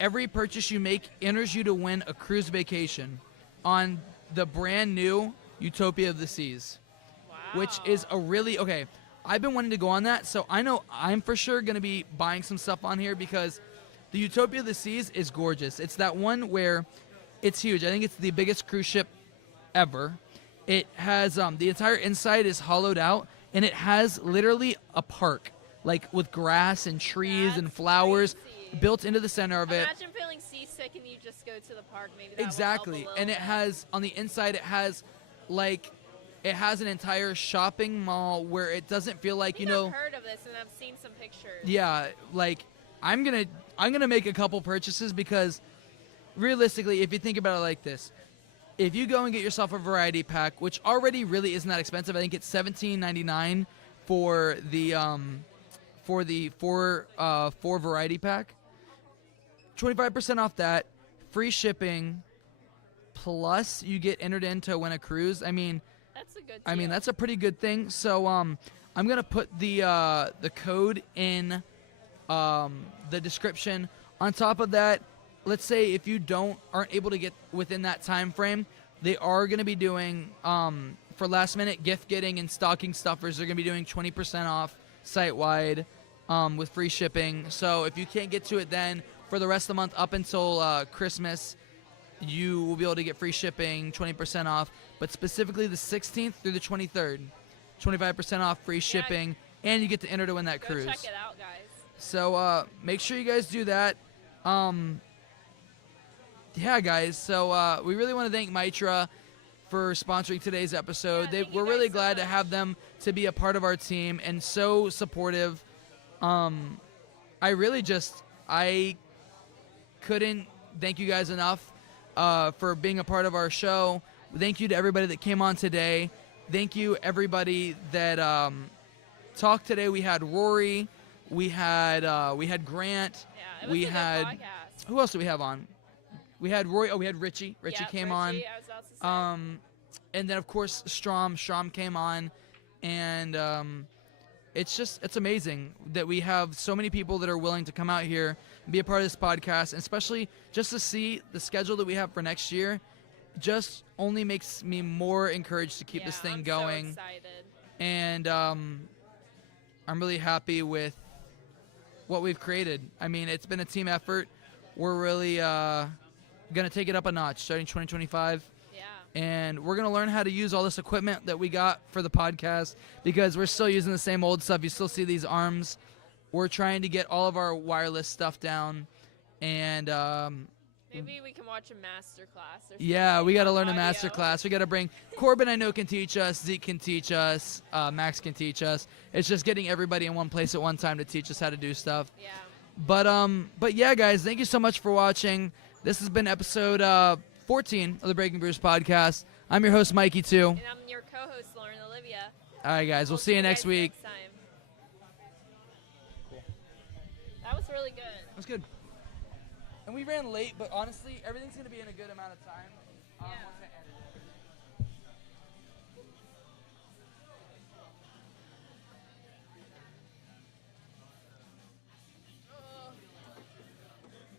every purchase you make enters you to win a cruise vacation on the brand new Utopia of the Seas. Wow. Which is a really, okay, I've been wanting to go on that, so I know I'm for sure going to be buying some stuff on here because the Utopia of the Seas is gorgeous. It's that one where it's huge. I think it's the biggest cruise ship ever. It has, the entire inside is hollowed out, and it has literally a park, like with grass and trees and flowers crazy. Built into the center of it. Imagine feeling seasick and you just go to the park. Maybe that Exactly. Would help a And it little bit. has, on the inside, it has an entire shopping mall where it doesn't feel like, I think I've heard of this and I've seen some pictures. yeah, like I'm gonna make a couple purchases because realistically, if you think about it like this, if you go and get yourself a variety pack, which already really isn't that expensive, I think it's $17.99 for the four variety pack. 25% off that, free shipping, plus you get entered in to win a cruise. I mean, That's a good deal. that's a pretty good thing. So I'm gonna put the code in the description. On top of that, let's say if you aren't able to get within that time frame, they are gonna be doing for last minute gift getting and stocking stuffers. They're gonna be doing 20% off site wide with free shipping. So if you can't get to it then, for the rest of the month up until Christmas, you will be able to get free shipping, 20% off, but specifically the 16th through the 23rd, 25% off, free shipping, and you get to enter to win that Go cruise. check it out, guys. So make sure you guys do that. Yeah, guys. So we really want to thank Mitra for sponsoring today's episode. Yeah, thank you we're guys really so glad to much. have them to be a part of our team and so supportive. I couldn't thank you guys enough for being a part of our show. Thank you to everybody that came on today. Thank you everybody that talked today. We had Rory, we had Grant, Yeah, it was we a good had podcast. who else do we have on? We had Roy. Oh, we had Richie. Richie Yep, came Richie, on. I was about to say. And then of course Stromme. Stromme came on, and it's amazing that we have so many people that are willing to come out here and be a part of this podcast, and especially just to see the schedule that we have for next year. Just only makes me more encouraged to keep this thing I'm going. So excited. And I'm really happy with what we've created. I mean, it's been a team effort. We're really gonna take it up a notch starting 2025. Yeah. And we're going to learn how to use all this equipment that we got for the podcast because we're still using the same old stuff. You still see these arms. We're trying to get all of our wireless stuff down. And Maybe we can watch a master class or something. yeah, we got to on learn a audio. master class. We got to bring Corbin, I know, can teach us. Zeke can teach us. Max can teach us. It's just getting everybody in one place at one time to teach us how to do stuff. Yeah. But yeah, guys, thank you so much for watching. This has been episode 14 of the Breaking Brews podcast. I'm your host, Mikey, too. And I'm your co-host, Lauren Olivia. All right, guys, we'll see you next guys week. Next time. That was really good. It was good. And we ran late, but honestly, everything's going to be in a good amount of time.